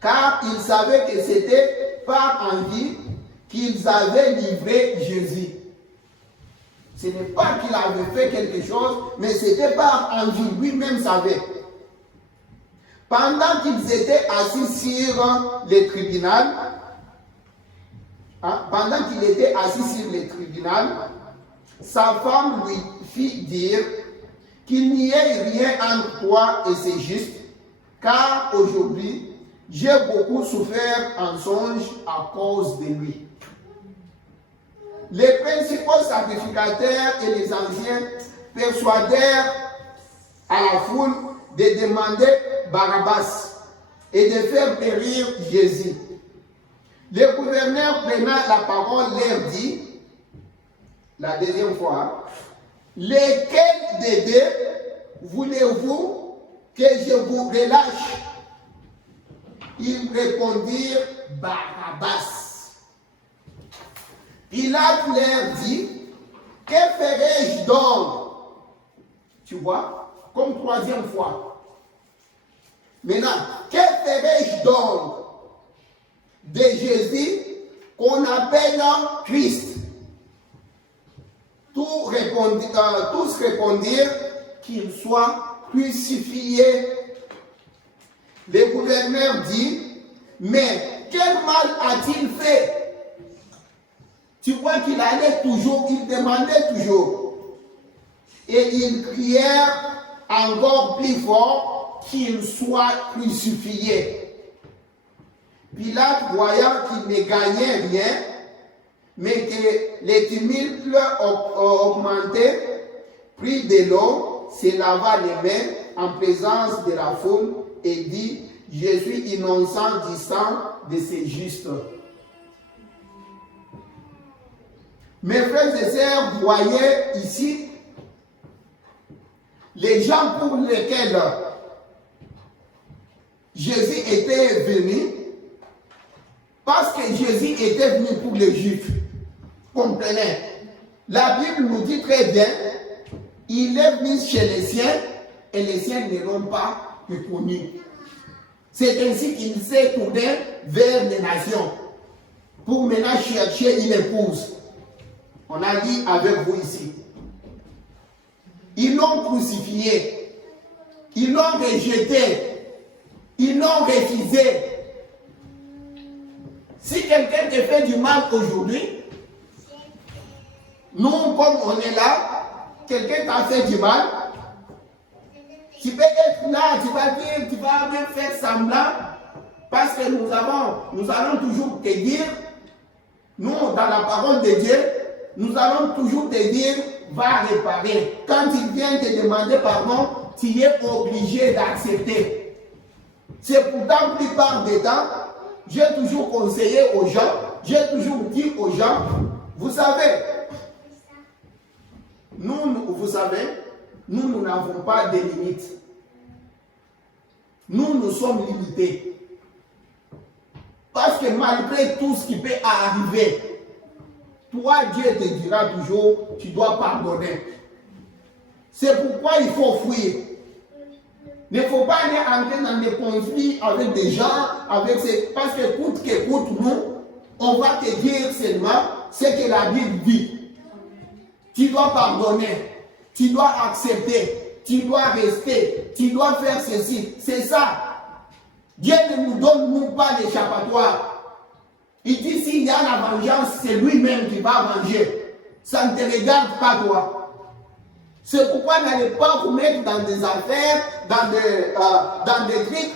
Car ils savaient que c'était par envie qu'ils avaient livré Jésus. Ce n'est pas qu'il avait fait quelque chose, mais c'était par envie. Lui-même savait. Pendant qu'ils étaient assis sur le tribunal, sa femme lui fit dire qu'il n'y ait rien entre toi et c'est juste, car aujourd'hui, j'ai beaucoup souffert en songe à cause de lui. Les principaux sacrificateurs et les anciens persuadèrent à la foule de demander Barabbas et de faire périr Jésus. Le gouverneur prenant la parole leur dit, la deuxième fois, lequel des deux voulez-vous que je vous relâche? Ils répondirent Barabbas. Pilate leur dit, que ferai-je donc? Tu vois, comme troisième fois. Maintenant, que ferai-je donc de Jésus qu'on appelle Christ? Tous répondirent qu'il soit crucifié. Le gouverneur dit, mais quel mal a-t-il fait? Tu vois qu'il allait toujours, il demandait toujours. Et ils crièrent encore plus fort qu'il soit crucifié. Pilate, voyant qu'il ne gagnait rien, mais que les tumultes augmentaient, prit de l'eau, se lava les mains en présence de la foule et dit, je suis innocent du sang de ces justes. Mes frères et sœurs, voyez ici les gens pour lesquels Jésus était venu, parce que Jésus était venu pour les Juifs. Comprenez? La Bible nous dit très bien, il est venu chez les siens et les siens ne l'ont pas reconnu. C'est ainsi qu'il s'est tourné vers les nations pour maintenant chercher une épouse. On a dit avec vous ici. Ils l'ont crucifié, ils l'ont rejeté, ils l'ont refusé. Si quelqu'un te fait du mal aujourd'hui, nous, comme on est là, quelqu'un t'a fait du mal, tu peux être là, tu vas dire, tu vas même faire semblant, parce que nous allons toujours te dire, nous, dans la parole de Dieu, nous allons toujours te dire, va réparer. Quand il vient te demander pardon, tu es obligé d'accepter. C'est pourtant, la plupart des temps, j'ai toujours conseillé aux gens, j'ai toujours dit aux gens, vous savez, nous n'avons pas de limites. Nous sommes limités. Parce que malgré tout ce qui peut arriver, toi, Dieu te dira toujours, tu dois pardonner. C'est pourquoi il faut fuir. Il ne faut pas aller entrer dans des conflits avec des gens, parce que coûte que coûte nous, on va te dire seulement ce que la Bible dit. Tu dois pardonner, tu dois accepter, tu dois rester, tu dois faire ceci. C'est ça. Dieu ne nous donne pas d'échappatoire. Il dit s'il y a la vengeance, c'est lui-même qui va venger. Ça ne te regarde pas toi. C'est pourquoi n'allez pas vous mettre dans des affaires, dans des trucs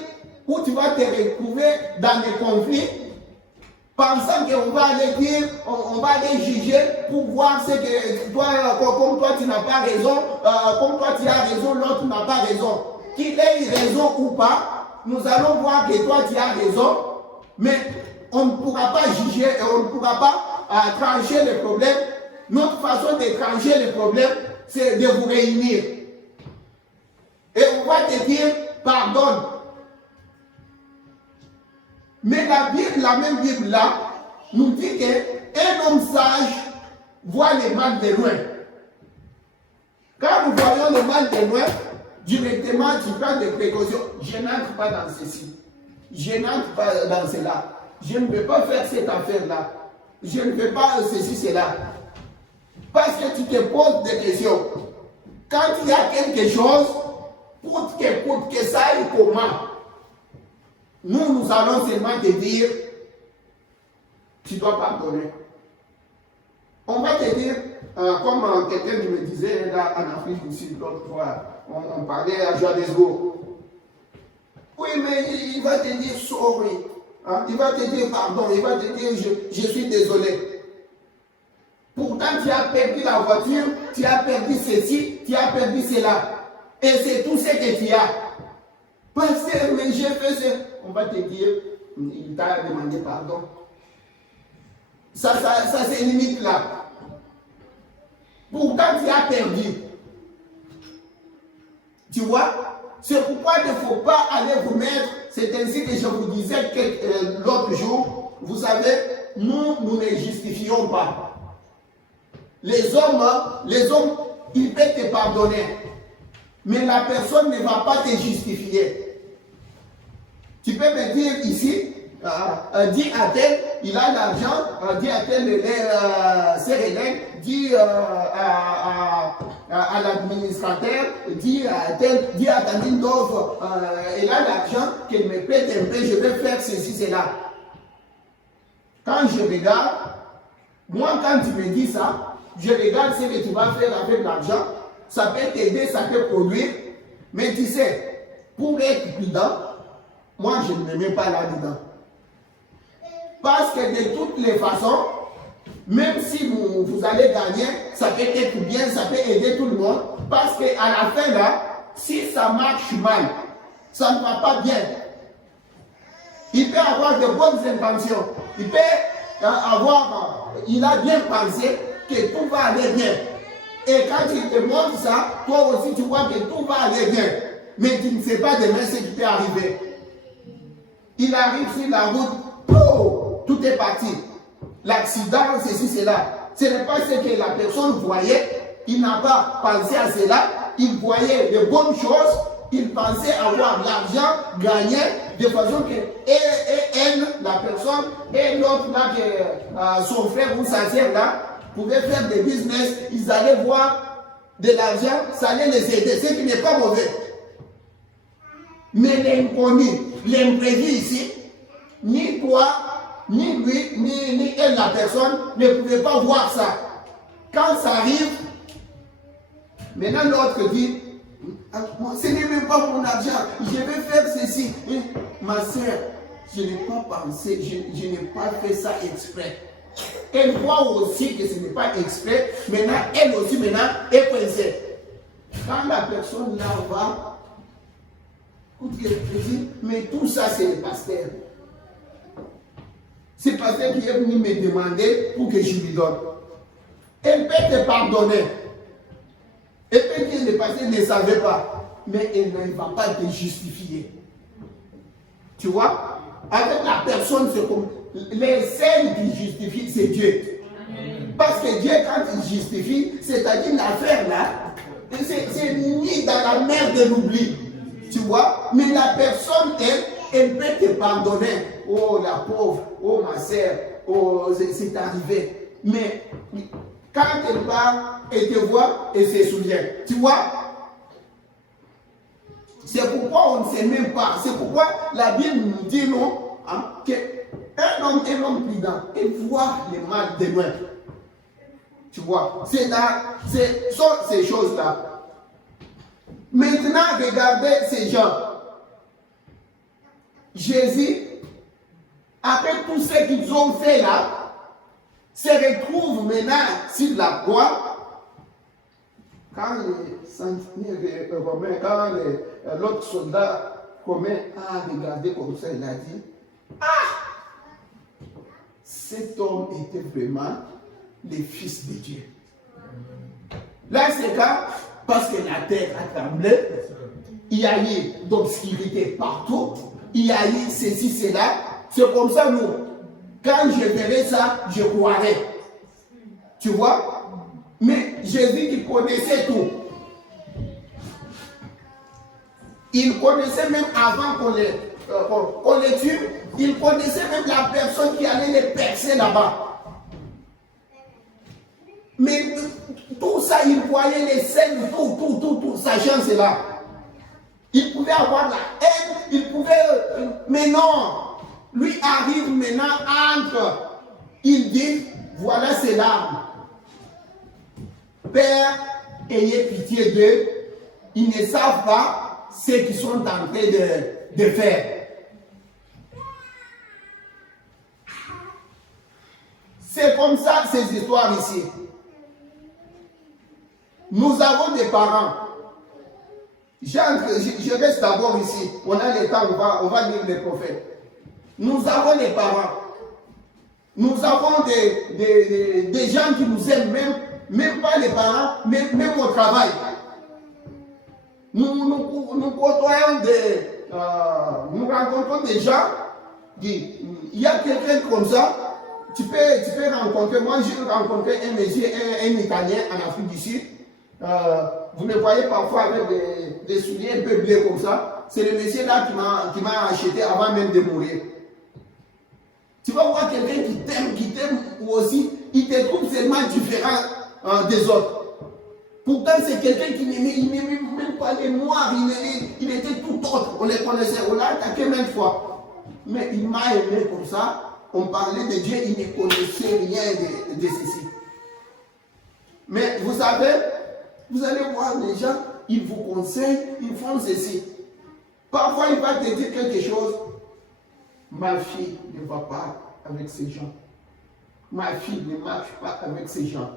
où tu vas te retrouver dans des conflits, pensant qu'on va aller dire, on va aller juger pour voir ce que toi, comme toi tu n'as pas raison, comme toi tu as raison, l'autre n'a pas raison. Qu'il ait raison ou pas, nous allons voir que toi tu as raison, mais on ne pourra pas juger et on ne pourra pas trancher les problèmes. Notre façon de trancher les problèmes, c'est de vous réunir. Et on va te dire, pardonne. Mais la même Bible là, nous dit qu'un homme sage voit le mal de loin. Quand nous voyons le mal de loin, directement tu prends des précautions. Je n'entre pas dans ceci. Je n'entre pas dans cela. Je ne vais pas faire cette affaire-là. Je ne vais pas ceci, cela. Parce que tu te poses des questions. Quand il y a quelque chose, coûte que ça aille comment? Nous allons seulement te dire, tu dois pardonner. On va te dire, comme quelqu'un me disait là en Afrique aussi, l'autre fois, on parlait à Johannesburg. Oui, mais il va te dire sorry. Hein? Il va te dire pardon, il va te dire je suis désolé. Pourtant, tu as perdu la voiture, tu as perdu ceci, tu as perdu cela. Et c'est tout ce que tu as. Parce que mais j'ai fait ce. On va te dire, il t'a demandé pardon. Ça c'est limite là. Pourtant, tu as perdu. Tu vois? C'est pourquoi il ne faut pas aller vous mettre. C'est ainsi que je vous disais l'autre jour. Vous savez, nous ne justifions pas. Les hommes, ils peuvent te pardonner. Mais la personne ne va pas te justifier. Tu peux me dire ici, dit à tel, il a l'argent, dit à tel, sœur Hélène, dit à l'administrateur, dit à tel, dit à Tandine Dove, elle a l'argent, qu'elle me prête un peu, je vais faire ceci, cela. Quand je regarde, moi quand tu me dis ça, je regarde ce que tu vas faire avec l'argent, ça peut t'aider, ça peut produire, mais tu sais, pour être prudent, moi je ne me mets pas là-dedans. Parce que de toutes les façons, même si vous allez gagner, ça peut être bien, ça peut aider tout le monde. Parce qu'à la fin là, si ça marche mal, ça ne va pas bien. Il peut avoir de bonnes intentions. Il peut il a bien pensé que tout va aller bien. Et quand il te montre ça, toi aussi tu vois que tout va aller bien. Mais tu ne sais pas demain ce qui peut arriver. Il arrive sur la route, tout est parti. L'accident, ceci, cela. Ce n'est pas ce que la personne voyait. Il n'a pas pensé à cela. Il voyait de bonnes choses. Il pensait avoir l'argent gagné de façon que elle, la personne, et l'autre là, son frère ou sa sœur là, pouvaient faire des business. Ils allaient voir de l'argent, ça allait les aider. Ce qui n'est pas mauvais. Mais l'inconnu, l'imprévu ici, ni toi, ni lui, ni elle, la personne, ne pouvaient pas voir ça. Quand ça arrive, maintenant l'autre dit, ce n'est même pas mon argent, je vais faire ceci. Et, ma soeur, je n'ai pas pensé, je n'ai pas fait ça exprès. Elle voit aussi que ce n'est pas exprès, maintenant elle aussi est coincée. Quand la personne là va, mais tout ça c'est le pasteur. C'est le pasteur qui est venu me demander pour que je lui donne. Elle peut te pardonner. Et peut-être le pasteur ne savait pas, mais elle ne va pas te justifier. Tu vois, avec la personne, c'est comme les seuls qui justifient, c'est Dieu. Parce que Dieu, quand il justifie, c'est-à-dire l'affaire là, c'est mis dans la mer de l'oubli. Tu vois, mais la personne, elle peut te pardonner. Oh la pauvre, oh ma sœur, oh c'est arrivé. Mais quand elle part, elle te voit et se souvient. Tu vois, c'est pourquoi on ne sait même pas. C'est pourquoi la Bible nous dit non, hein, qu'un homme prudent, il voit le mal de loin. Tu vois, c'est ces choses-là. Maintenant, regardez ces gens. Jésus, après tout ce qu'ils ont fait là, se retrouve maintenant sur la croix. Quand les centenaires romains, quand l'autre soldat romain a regardé comme ça, il a dit, cet homme était vraiment le Fils de Dieu. Là, c'est quand, parce que la terre a tremblé, il y a eu d'obscurité partout, il y a eu ceci, cela. C'est comme ça, nous, quand je verrai ça, je croirai. Tu vois? Mais Jésus qui connaissait tout. Il connaissait même avant qu'on les tue, il connaissait même la personne qui allait les percer là-bas. Mais tout ça, il voyait les scènes, tout, sachant cela. Il pouvait avoir la haine, il pouvait... Mais non, lui arrive maintenant entre, il dit, voilà ses larmes. Père, ayez pitié d'eux, ils ne savent pas ce qu'ils sont en train de faire. C'est comme ça ces histoires ici. Nous avons des parents. Je reste d'abord ici. On a le temps, on va lire les prophètes. Nous avons des parents. Nous avons des gens qui nous aiment, même pas les parents, même au travail. Nous côtoyons nous rencontrons des gens qui, il y a quelqu'un comme ça, tu peux rencontrer, moi j'ai rencontré un monsieur, un Italien en Afrique du Sud. Vous le voyez parfois avec des souliers un peu bleus comme ça. C'est le monsieur là qui m'a acheté avant même de mourir. Tu vas voir quelqu'un qui t'aime aussi, il te trouve seulement différent des autres. Pourtant, c'est quelqu'un qui n'aimait même pas les noirs, il était tout autre. On les connaissait, on l'a attaqué maintes fois. Mais il m'a aimé comme ça. On parlait de Dieu, il ne connaissait rien de ceci. Mais vous savez, vous allez voir les gens, ils vous conseillent, ils font ceci. Parfois, il va te dire quelque chose. Ma fille ne va pas avec ces gens. Ma fille ne marche pas avec ces gens.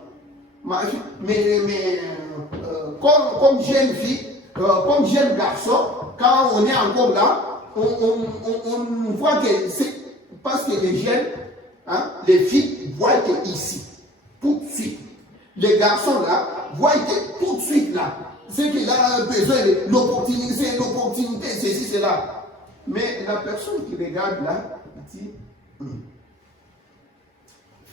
Comme jeune fille, comme jeune garçon, quand on est encore là, on voit que c'est parce que les jeunes, hein, les filles voient que ici, tout de suite. Les garçons là, voient que tout de suite là, c'est qu'il a besoin de l'opportunité, ceci, cela. Mais la personne qui regarde là, il dit,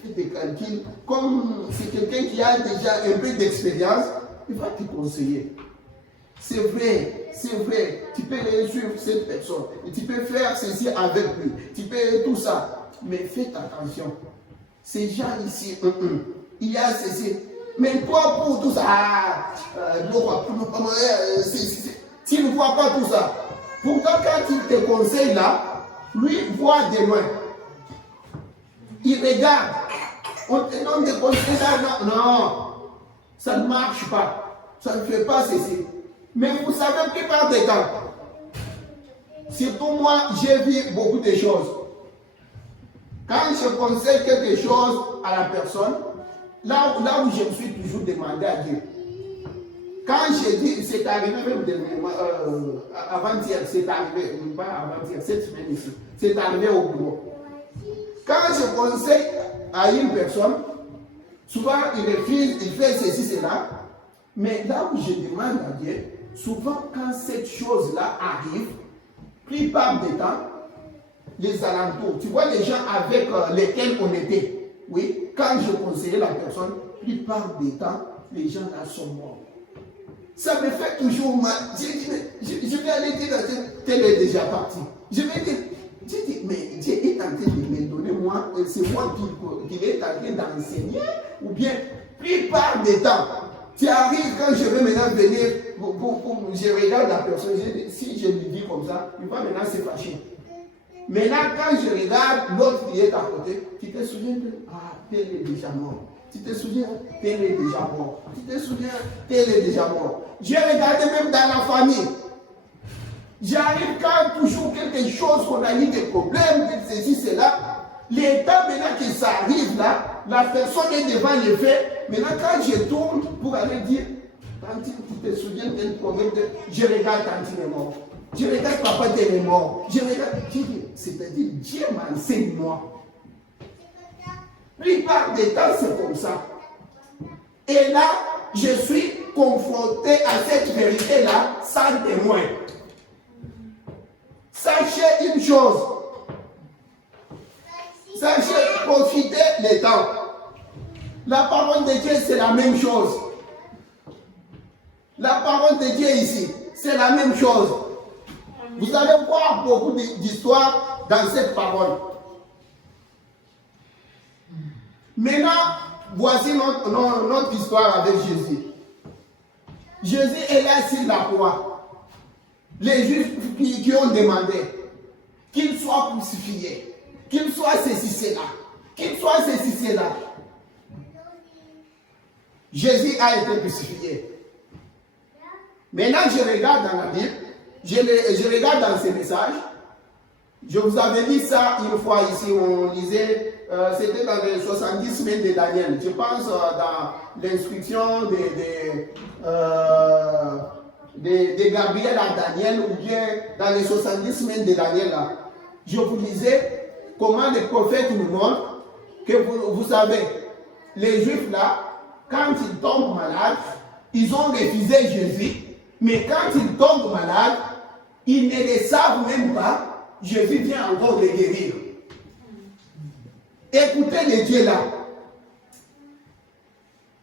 fait des calculs, comme c'est quelqu'un qui a déjà un peu d'expérience, il va te conseiller. C'est vrai, tu peux suivre cette personne, et tu peux faire ceci avec lui, tu peux tout ça. Mais faites attention, ces gens ici, il y a ceci. Mais toi, pour tout ça, tu ne vois pas tout ça. Pourtant, quand il te conseille là, lui voit de loin. Il regarde. On te donne des conseils là, non, ça ne marche pas. Ça ne fait pas ceci. Mais vous savez, la plupart des temps, surtout moi, j'ai vu beaucoup de choses. Quand je conseille quelque chose à la personne, là où je me suis toujours demandé à Dieu. Quand j'ai dit, c'est arrivé même avant-hier, c'est arrivé, pas avant-hier, cette semaine ici, c'est arrivé au bureau. Quand je conseille à une personne, souvent il refuse, il fait ceci, cela, mais là où je demande à Dieu, souvent quand cette chose-là arrive, plupart du temps, les alentours, tu vois les gens avec lesquels on était, oui, quand je conseillais la personne, plupart du temps, les gens là sont morts. Ça me fait toujours mal. Je vais aller dire, tel est déjà parti. Je vais dire, mais Dieu est en train de me donner, moi, c'est moi qui est en train d'enseigner, ou bien, plupart des temps, tu arrives quand je vais maintenant venir, je regarde la personne, si je lui dis comme ça, il va maintenant se fâcher. Maintenant, quand je regarde l'autre qui est à côté, tu te souviens de, tel est déjà mort. Tu te souviens, tel est déjà mort. Tu te souviens, tel est déjà mort. J'ai regardé même dans la famille. J'arrive quand toujours quelque chose, qu'on a eu des problèmes, ceci, cela. Les temps maintenant que ça arrive là, la personne est devant les faits. Maintenant, quand je tourne pour aller dire, Tantine, tu te souviens d'un problème, je regarde Tantine est mort. Je regarde papa est mort. Je regarde, c'est-à-dire, Dieu m'enseigne moi. La plupart des temps, c'est comme ça. Et là, je suis confronté à cette vérité-là sans témoin. Sachez une chose. Sachez profiter les temps. La parole de Dieu, c'est la même chose. La parole de Dieu ici, c'est la même chose. Vous allez voir beaucoup d'histoires dans cette parole. Maintenant, voici notre histoire avec Jésus. Jésus est là sur la croix. Les Juifs qui ont demandé qu'il soit crucifié, qu'il soit ceci, cela, qu'il soit ceci, cela. Jésus a été crucifié. Maintenant, je regarde dans la Bible, je regarde dans ces messages. Je vous avais dit ça une fois ici, on lisait, c'était dans les 70 semaines de Daniel. Je pense dans l'instruction de Gabriel à Daniel, ou bien dans les 70 semaines de Daniel là. Je vous disais comment les prophètes nous montrent que vous savez, les Juifs là, quand ils tombent malades, ils ont refusé Jésus, mais quand ils tombent malades, ils ne le savent même pas. Jésus vient encore les guérir. Écoutez les dieux là.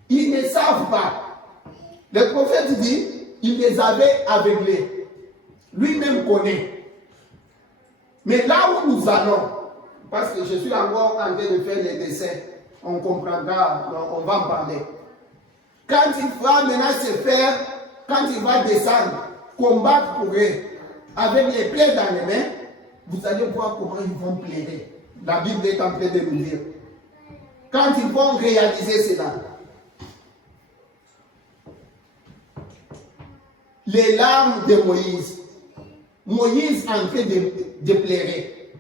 Ils ne savent pas. Le prophète dit, il les avait aveuglés. Lui-même connaît. Mais là où nous allons, parce que je suis encore en train de faire les dessins. On comprendra, on va en parler. Quand il va maintenant se faire, quand il va descendre, combattre pour eux, avec les pieds dans les mains, vous allez voir comment ils vont plaider. La Bible est en train de nous dire. Quand ils vont réaliser cela, les larmes de Moïse. Moïse en train de pleurer.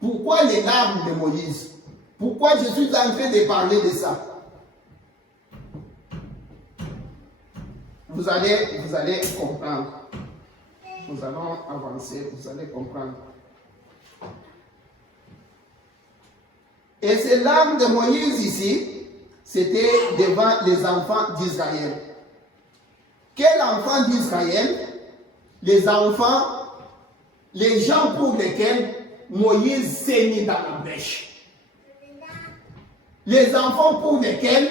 Pourquoi les larmes de Moïse? Pourquoi je suis en train de parler de ça? Vous allez comprendre. Nous allons avancer, vous allez comprendre. Et ces larmes de Moïse ici, c'était devant les enfants d'Israël. Quel enfant d'Israël? Les enfants, les gens pour lesquels Moïse s'est mis dans la brèche. Les enfants pour lesquels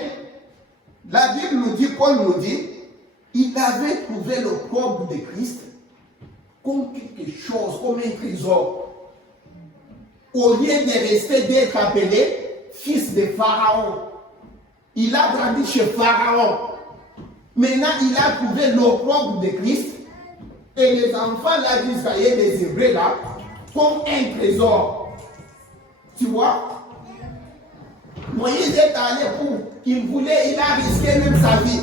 la Bible nous dit, Paul nous dit, il avait trouvé le corps de Christ comme quelque chose, comme un trésor. Au lieu de rester d'être appelé fils de Pharaon. Il a grandi chez Pharaon. Maintenant, il a trouvé l'opprobre de Christ et les enfants là d'Israël, les Hébreux là, comme un trésor. Tu vois? Moïse est allé pour, il a risqué même sa vie.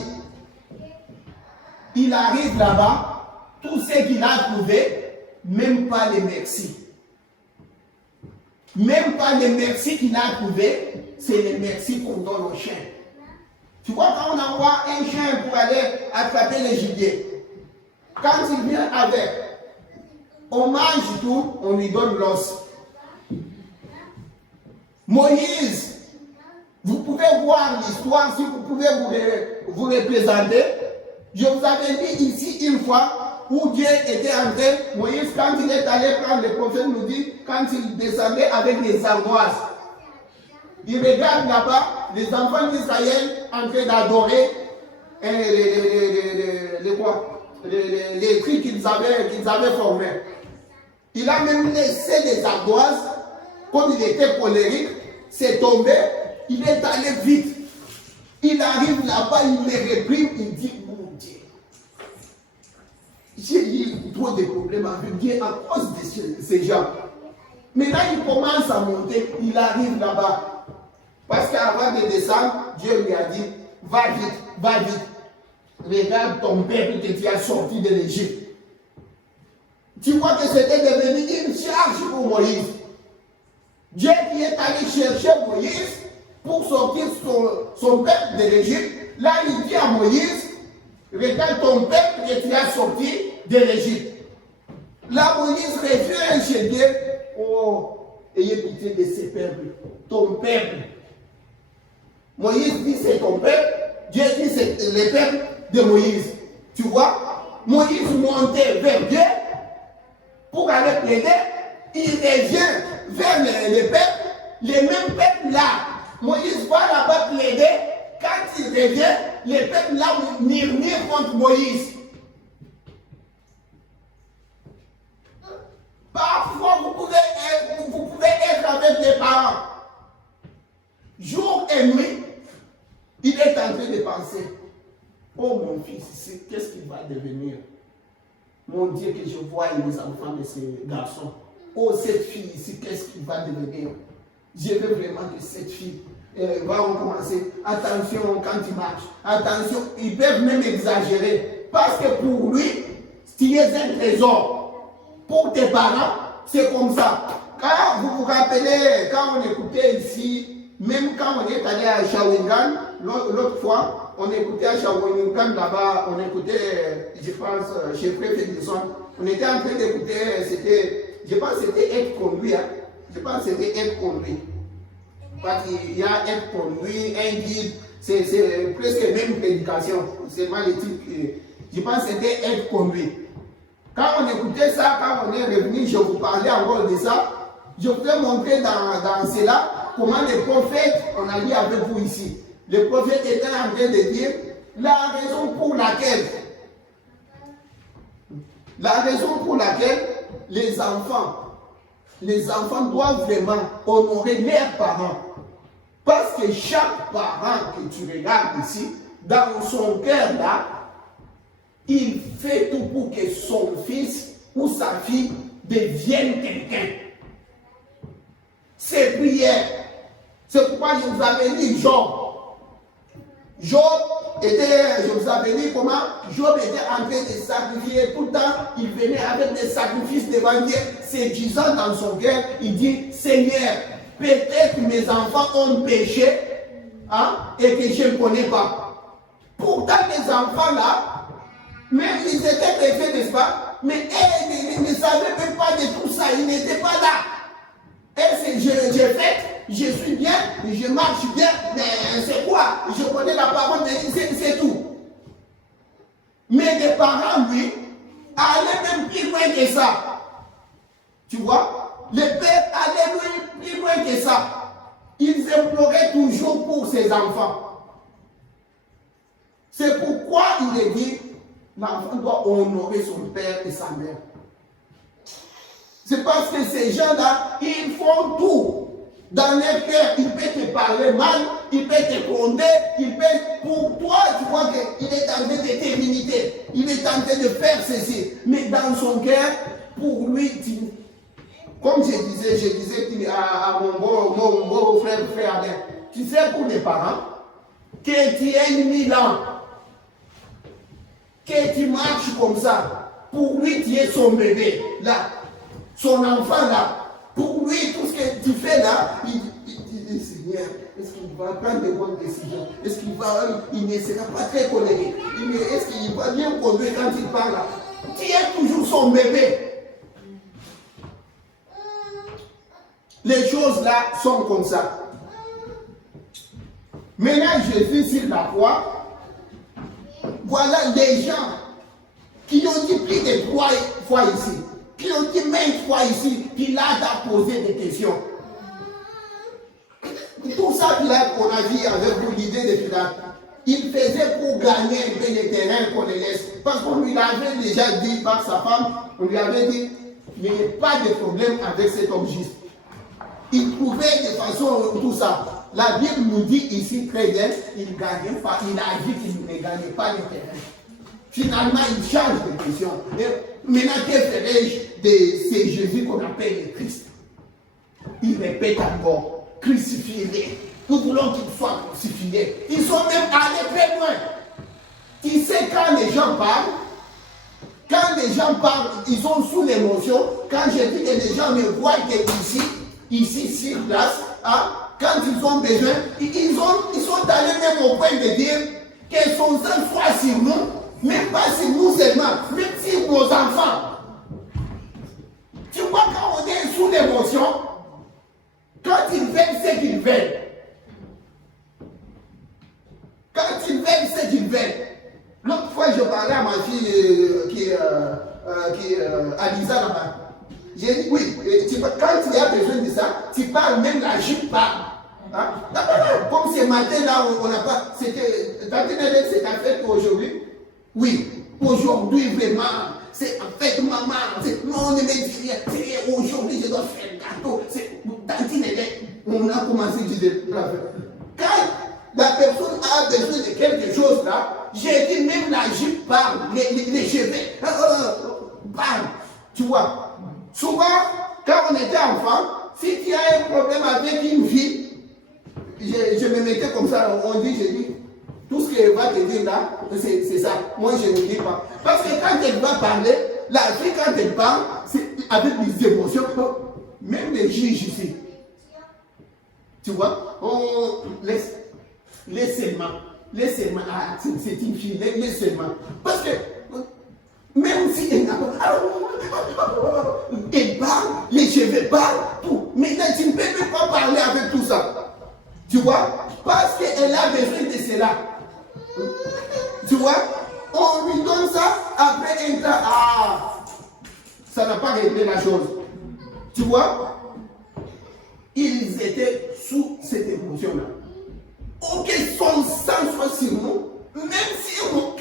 Il arrive là-bas, tout ce qu'il a trouvé, même pas les merci. Même pas les merci qu'il a trouvé, c'est les merci qu'on donne aux chiens. Tu vois, quand on envoie un chien pour aller attraper les gibiers, quand il vient avec, on mange tout, on lui donne l'os. Moïse, vous pouvez voir l'histoire, si vous pouvez vous représenter. Je vous avais dit ici une fois où Dieu était en train, Moïse, quand il est allé prendre le prophète, nous dit, quand il descendait avec les ardoises, il regarde là-bas les enfants d'Israël en train d'adorer les cris qu'ils avaient formés. Il a même laissé les ardoises, comme il était colérique, c'est tombé, il est allé vite. Il arrive là-bas, il les réprime, il dit, mon Dieu, j'ai eu trop de problèmes avec Dieu à cause de ces gens. Maintenant, il commence à monter, il arrive là-bas. Parce qu'avant de descendre, Dieu lui a dit, va vite, va vite. Regarde ton peuple que tu as sorti de l'Égypte. Tu vois que c'était devenu une charge pour Moïse. Dieu qui est allé chercher Moïse pour sortir son peuple de l'Égypte. Là, il dit à Moïse, regarde ton peuple que tu as sorti de l'Égypte. Là, Moïse revient chez Dieu. Oh, ayez pitié de ces peuples. Ton peuple. Moïse dit c'est ton peuple. Dieu dit c'est le peuple de Moïse. Tu vois, Moïse montait vers Dieu pour aller plaider. Il revient vers les peuples, les mêmes peuples là. Moïse va là-bas plaider. Quand il revient, les peuples là murmurent contre Moïse. Parfois, vous pouvez être avec les parents. Jour et nuit, il est en train de penser, oh mon fils, qu'est-ce qu'il va devenir? Mon Dieu, que je vois les enfants de ces garçons. Oh, cette fille ici, qu'est-ce qu'il va devenir? Je veux vraiment que cette fille va recommencer. Attention quand il marche. Attention, ils peuvent même exagérer. Parce que pour lui, tu es un trésor. Pour tes parents, c'est comme ça. Quand vous vous rappelez, quand on écoutait ici, même quand on est allé à Shawinigan, l'autre fois, on écoutait à Shawinigan là-bas, on écoutait, je pense, chez Frère Félixon, on était en train d'écouter, je pense que c'était être conduit, hein. Je pense que c'était être conduit. Parce qu'il y a être conduit, un guide, c'est presque la même prédication, c'est mal éthique. Je pense que c'était être conduit. Quand on écoutait ça, quand on est revenu, je vous parlais encore de ça. Je voulais montrer dans cela comment les prophètes, on a dit avec vous ici, les prophètes étaient en train de dire la raison pour laquelle les enfants les enfants doivent vraiment honorer leurs parents. Parce que chaque parent que tu regardes ici, dans son cœur là, il fait tout pour que son fils ou sa fille devienne quelqu'un. C'est prière. C'est pourquoi je vous avais dit Job. Job était, je vous avais dit comment Job était en train de sacrifier tout le temps. Il venait avec des sacrifices devant Dieu, se disant dans son cœur, il dit, Seigneur, peut-être mes enfants ont péché hein, et que je ne connais pas. Pourtant, les enfants là, même ils étaient péchés, n'est-ce pas? Mais ils ne savaient même pas de tout ça, ils n'étaient pas là. Et j'ai fait, je suis bien, je marche bien, mais c'est quoi? Je connais la parole, mais c'est tout. Mais les parents, lui, allaient même plus loin que ça. Tu vois? Les pères allaient plus loin que ça. Ils imploraient toujours pour ses enfants. C'est pourquoi il est dit, l'enfant doit honorer son père et sa mère. C'est parce que ces gens-là, ils font tout. Dans leur cœur, ils peuvent te parler mal, ils peuvent te gronder, ils peuvent... Pour toi, tu vois qu'il est en train de t'imiter. Il est en train de faire ceci. Mais dans son cœur, pour lui, comme je disais à mon beau frère Alain, tu sais, pour les parents, que tu aies 1000 ans, que tu marches comme ça, pour lui, tu es son bébé, là. Son enfant là, pour lui, tout ce que tu fais là, il dit, Seigneur, est-ce qu'il va prendre de bonnes décisions? Est-ce qu'il ne sera pas très colérique? Est-ce qu'il va bien conduire quand il parle là? Tu es toujours son bébé. Les choses là sont comme ça. Maintenant, Jésus sur la croix, voilà les gens qui ont dit plus de 3 fois ici. Qui ont dit maintes fois ici, Pilate a posé des questions. Tout ça, Pilate, on a dit avec vous l'idée de Pilate, il faisait pour gagner un peu les terrains qu'on les laisse. Parce qu'on lui avait déjà dit par sa femme, on lui avait dit, il n'y a pas de problème avec cet homme juste. Il trouvait de façon tout ça. La Bible nous dit ici très bien, il ne gagnait pas, il a dit qu'il ne gagnait pas les terrains. Finalement, il change de question. Et maintenant, que ferais-je de ces Jésus qu'on appelle le Christ? Il répète encore, crucifiez-les. Nous voulons qu'ils soient crucifiés. Ils sont même allés très loin. Tu sais, quand les gens parlent, ils sont sous l'émotion. Quand je dis que les gens me voient ici, sur place, hein, quand ils ont besoin, ils sont allés même au point de dire que son sang soit sur nous. Même pas sur nous seulement, même sur nos enfants. Tu vois, quand on est sous l'émotion, quand ils veulent ce qu'ils veulent, l'autre fois je parlais à ma fille qui est Alisa là-bas. J'ai dit oui, quand tu as besoin de ça, tu parles, même la jupe parle. Hein? Comme ce matin là, on n'a pas. C'était. C'est ta fête aujourd'hui? Oui, aujourd'hui vraiment, c'est en fait maman, non, on ne me dit rien, aujourd'hui je dois faire un gâteau, on a commencé à dire, quand la personne a besoin de quelque chose là, j'ai dit même la jupe parle, les cheveux parlent, tu vois. Souvent, quand on était enfant, si tu as un problème avec une fille, je me mettais comme ça, j'ai dit, tout ce qu'elle va te dire là, c'est ça. Moi, je ne dis pas. Parce que quand elle va parler, la fille, quand elle parle, c'est avec des émotions. Même les juges ici. Tu vois, on laisse seulement. Ah, c'est une fille, laisse seulement. Parce que, même si elle n'a pas. Elle parle, les cheveux parlent, tout. Mais là, tu ne peux même pas parler avec tout ça. Tu vois, parce qu'elle a besoin de cela. Tu vois, on lui donne ça, après un temps, ça n'a pas réglé la chose. Tu vois, ils étaient sous cette émotion-là. Ok, son sang soit sur nous, même si vous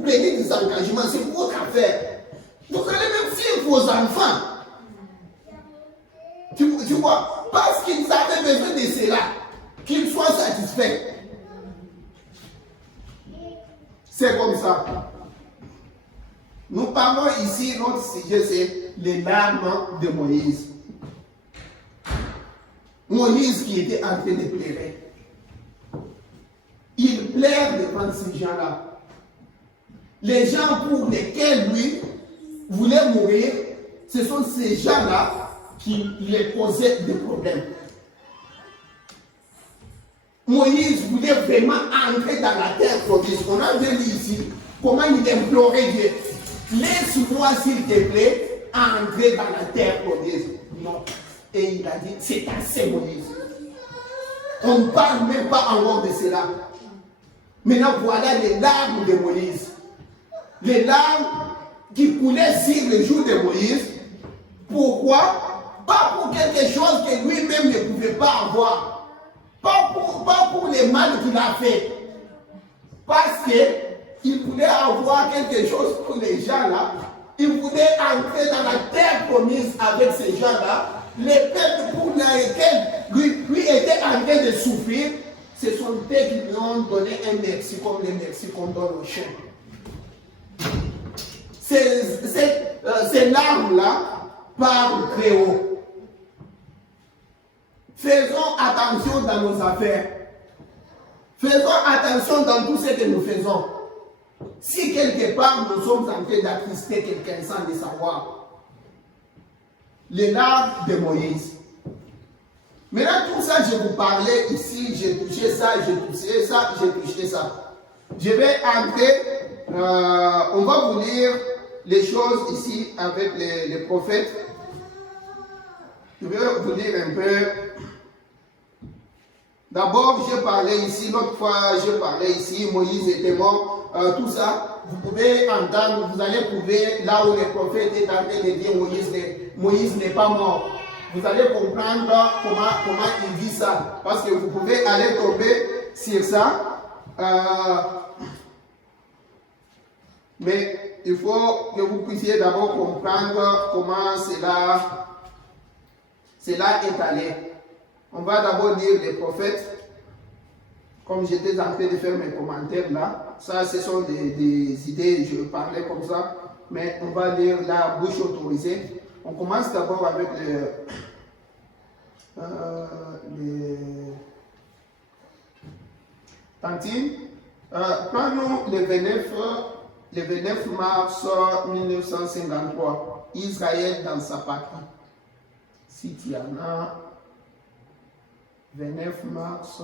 prenez des engagements, c'est votre affaire. Vous allez même suivre vos enfants. Pourquoi? Parce qu'ils avaient besoin de cela, qu'ils soient satisfaits. C'est comme ça. Nous parlons ici, notre sujet, c'est les larmes de Moïse. Moïse qui était en train de pleurer. Il pleure devant ces gens-là. Les gens pour lesquels lui voulait mourir, ce sont ces gens-là qui lui posaient des problèmes. Moïse voulait vraiment entrer dans la terre promise. On a vu ici comment il implorait Dieu. Laisse-moi, s'il te plaît, entrer dans la terre promise. Non. Et il a dit, c'est assez, Moïse. On ne parle même pas encore de cela. Maintenant, voilà les larmes de Moïse. Les larmes qui coulaient sur le jour de Moïse. Pourquoi? Pas pour quelque chose que lui-même ne pouvait pas avoir. Pas pour les mal qu'il a fait. Parce qu'il voulait avoir quelque chose pour les gens là. Il voulait entrer dans la terre promise avec ces gens-là. Les peuples pour lesquels lui était en train de souffrir, ce sont eux qui lui ont donné un merci comme le merci qu'on donne aux chiens. Ces larmes-là parlent très haut. Faisons attention dans nos affaires. Faisons attention dans tout ce que nous faisons. Si quelque part nous sommes en train d'attrister quelqu'un sans le savoir, les larmes de Moïse. Maintenant, tout ça, je vous parlais ici, j'ai touché ça, j'ai touché ça, j'ai touché ça. Je vais entrer, on va vous lire les choses ici avec les prophètes. Je vais vous lire un peu. D'abord, j'ai parlé ici, l'autre fois, j'ai parlé ici, Moïse était mort, tout ça. Vous pouvez entendre, vous allez trouver là où le prophète est en train de dire Moïse n'est pas mort. Vous allez comprendre comment il dit ça. Parce que vous pouvez aller tomber sur ça. Mais il faut que vous puissiez d'abord comprendre comment cela est allé. On va d'abord lire les prophètes. Comme j'étais en train de faire mes commentaires là, ça ce sont des idées, je parlais comme ça, mais on va lire la bouche autorisée. On commence d'abord avec Tantine. Prenons le 29 mars 1953, Israël dans sa patrie. Si tu en as 29 mars.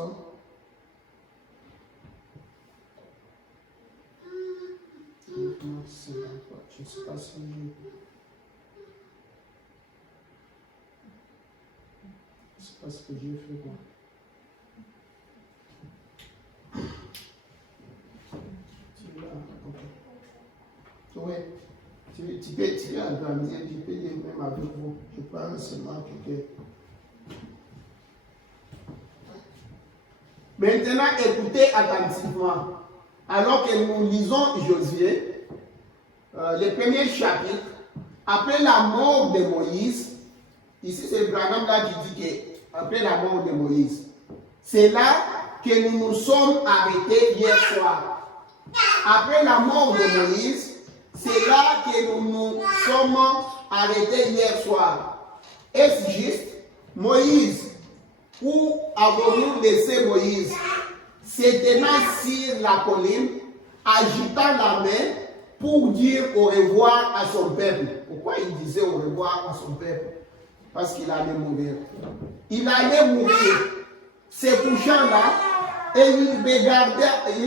Je ne sais pas si je sais pas ce que j'ai fait quoi. Oui, tu peux organiser, tu peux dire même avec vous. Je parle seulement que. Maintenant, écoutez attentivement. Alors que nous lisons Josué, le premier chapitre, après la mort de Moïse, ici c'est Branham là qui dit qu'après la mort de Moïse, c'est là que nous nous sommes arrêtés hier soir. Après la mort de Moïse, c'est là que nous nous sommes arrêtés hier soir. Est-ce juste? Moïse, où avons-nous laissé Moïse? Se tenant sur la colline, agitant la main pour dire au revoir à son peuple. Pourquoi il disait au revoir à son peuple? Parce qu'il allait mourir. Il allait mourir. Se couchant là, et il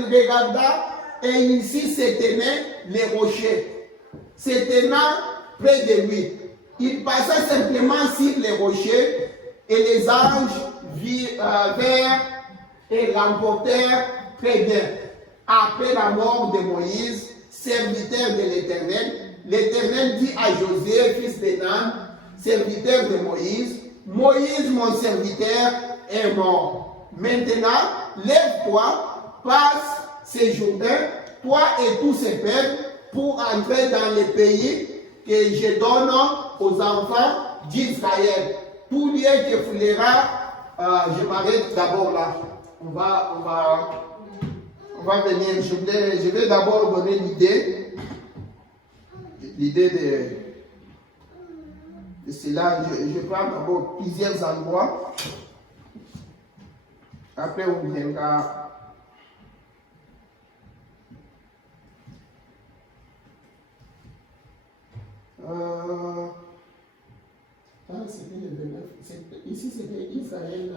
regarda, et ici se tenaient les rochers. Se tenant près de lui. Il passa simplement sur les rochers, et les anges vinrent et l'emportèrent très bien. Après la mort de Moïse, serviteur de l'Éternel, l'Éternel dit à Josué, fils de Nun, serviteur de Moïse, Moïse, mon serviteur, est mort. Maintenant, lève-toi, passe ces Jourdain, toi et tous ces peuples, pour entrer dans le pays que je donne aux enfants d'Israël. tout lieu que foulera, je m'arrête d'abord là. On va venir. Je vais d'abord donner l'idée de cela. Je prends d'abord plusieurs endroits. Après, on viendra. C'était le 29. Ici, c'était Israël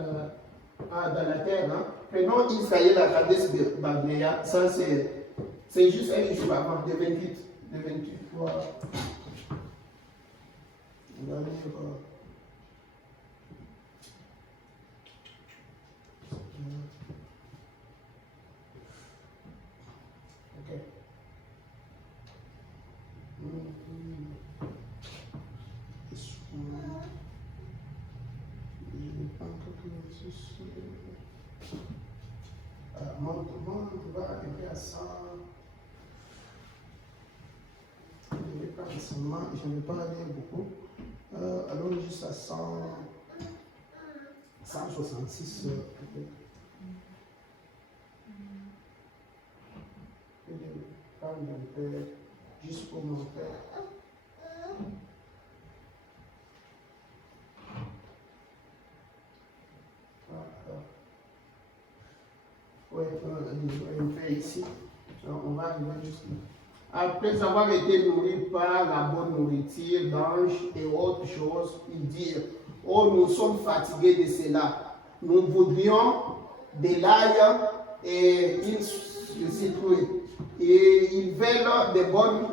dans la terre. Hein. Prenons Israël à Kadesh Barnea. Ça, c'est juste un jour avant, le 28. Le 28. Voilà. On va lire. Ok. On va arriver à 100. Je ne vais pas aller beaucoup. Allons juste à 166. Juste pour mon père. Oui, on fait ici. On va arriver juste là. Après avoir été nourri par la bonne nourriture d'anges et autres choses, ils dirent, oh, nous sommes fatigués de cela. Nous voudrions de l'ail et une citrouille. Et ils veulent de bonnes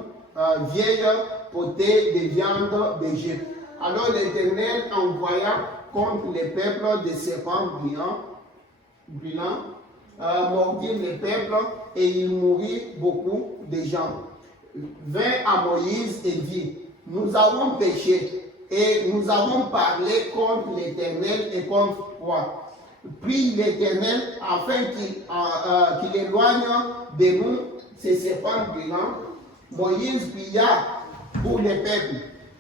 vieilles potées de viande de Dieu. Alors l'Éternel envoya contre les peuples des serpents brûlants, mordir les peuples et il mourit beaucoup de gens. Vint à Moïse et dit, nous avons péché et nous avons parlé contre l'Éternel et contre toi. Prie l'Éternel afin qu'il éloigne de nous ces serpents brûlants. Moïse pria pour les peuples.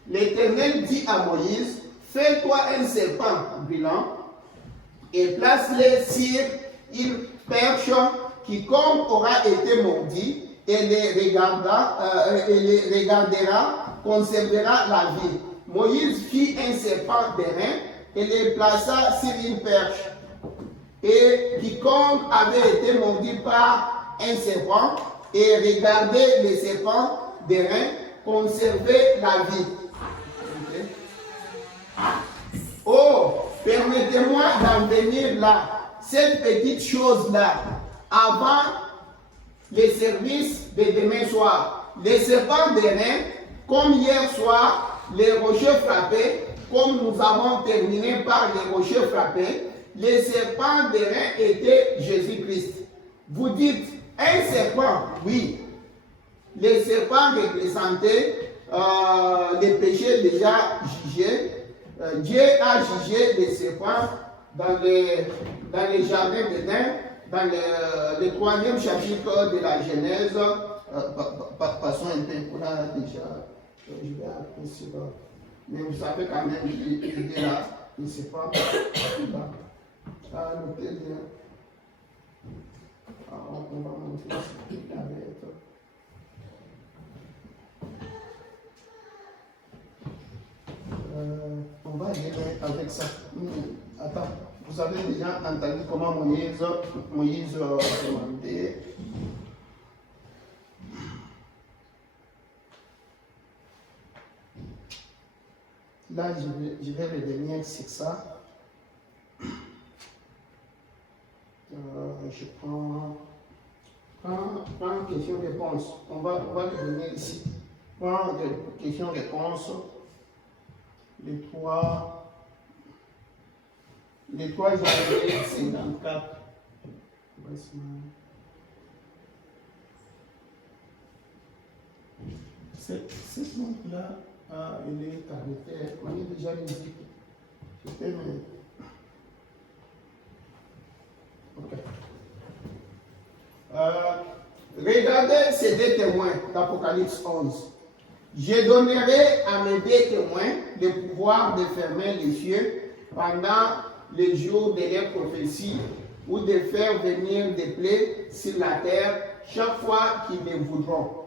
L'Éternel dit à Moïse, fais-toi un serpent brûlant et place-le sur une perche qui, comme aura été mordi, et les regardera, conservera la vie. Moïse fit un serpent d'airain et le plaça sur une perche. Et quiconque avait été mordu par un serpent et regardait le serpent d'airain conservait la vie. Okay. Oh, permettez-moi d'en venir là, cette petite chose-là, avant les services de demain soir. Les serpents d'airain, comme hier soir, les rochers frappés, comme nous avons terminé par les rochers frappés, les serpents d'airain étaient Jésus-Christ. Vous dites, un serpent, oui. Les serpents représentaient les péchés déjà jugés. Dieu a jugé les serpents dans les jardins d'Éden, dans le 3e chapitre de la Genèse. Passons un peu, on a déjà, je vais appeler sur, mais vous savez quand même, il est là, il ne sait pas. Notez bien. On va montrer ce qu'il va être. On va aller avec ça. Attends, vous avez déjà entendu comment Moïse demandait. Là, je vais revenir sur ça. Je prends question-réponse. On va revenir ici. Prends question-réponse. Les trois janvier 54. Cette montre-là, elle est arrêtée. On est déjà musique. Je peux me... Ok. Regardez ces deux témoins d'Apocalypse 11. Je donnerai à mes deux témoins le pouvoir de fermer les yeux pendant les jours de leur prophétie ou de faire venir des plaies sur la terre chaque fois qu'ils le voudront.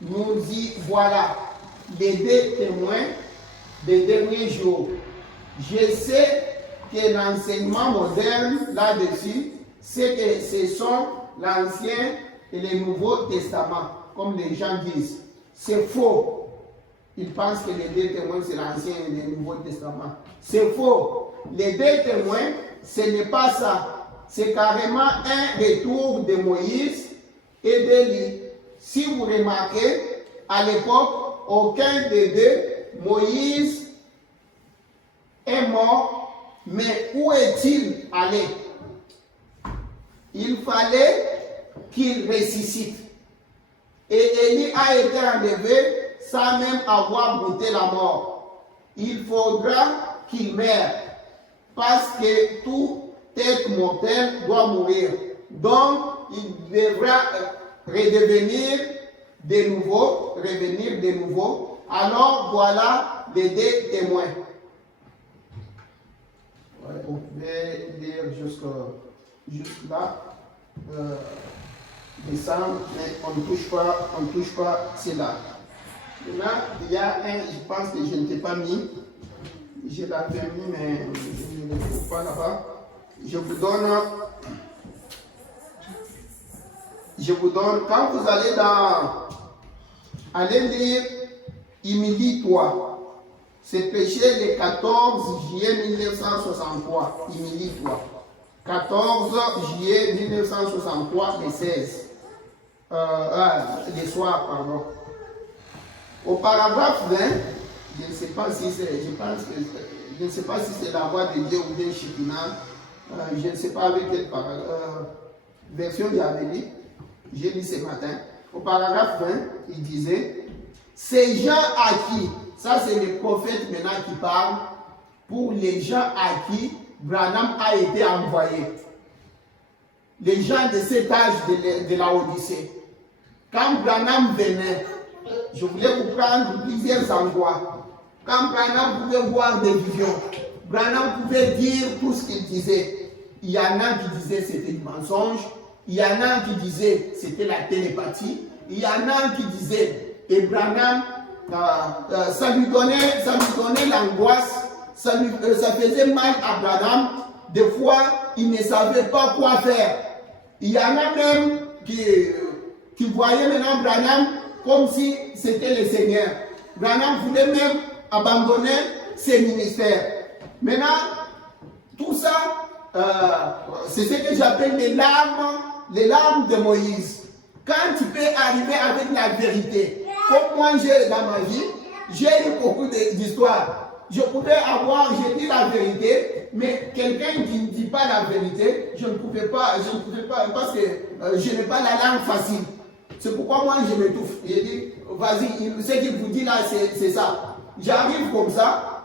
Nous y voilà, les deux témoins des derniers jours. Je sais que l'enseignement moderne là-dessus, c'est que ce sont l'Ancien et le Nouveau Testament, comme les gens disent. C'est faux. Ils pensent que les deux témoins, c'est l'Ancien et le Nouveau Testament. C'est faux. Les deux témoins, ce n'est pas ça. C'est carrément un retour de Moïse et d'Élie. Si vous remarquez, à l'époque, aucun des deux, Moïse est mort, mais où est-il allé? Il fallait qu'il ressuscite. Et Élie a été enlevé sans même avoir goûté la mort. Il faudra qu'il meure, parce que tout être mortel doit mourir. Donc, il devra revenir de nouveau. Alors, voilà les deux témoins. Ouais, on peut lire jusque là. Descendre, mais on ne touche pas cela. Maintenant, il y a un, je pense que je ne t'ai pas mis. Je l'avais mis, mais je ne le trouve pas là-bas. Je vous donne, quand vous allez lire Humilie-toi. C'est péché le 14 juillet 1963. Humilie-toi. 14 juillet 1963, le 16. Le soir, pardon. Au paragraphe 20, je ne sais pas si c'est la voix de Dieu ou bien Shekhinah. Je ne sais pas avec quelle version il avait dit. J'ai lu ce matin. Au paragraphe 20, il disait, ces gens à qui, ça c'est le prophète maintenant qui parle, pour les gens à qui Branham a été envoyé. Les gens de cet âge de la Odyssée. Quand Branham venait, je voulais vous prendre plusieurs endroits. Quand Branham pouvait voir des visions, Branham pouvait dire tout ce qu'il disait. Il y en a qui disaient c'était du mensonge, il y en a qui disaient c'était la télépathie, il y en a qui disaient, et Branham, ça lui donnait l'angoisse, ça faisait mal à Branham. Des fois, il ne savait pas quoi faire. Il y en a même qui voyaient maintenant Branham comme si c'était le Seigneur. Branham voulait même abandonner ses ministères. Maintenant, tout ça, c'est ce que j'appelle les larmes de Moïse. Quand tu peux arriver avec la vérité, comme moi j'ai dans ma vie, j'ai eu beaucoup d'histoires. Je pouvais j'ai dit la vérité, mais quelqu'un qui ne dit pas la vérité, je ne pouvais pas, parce que je n'ai pas la langue facile. C'est pourquoi moi je m'étouffe. J'ai dit, vas-y, ce qu'il vous dit là, c'est ça. J'arrive comme ça.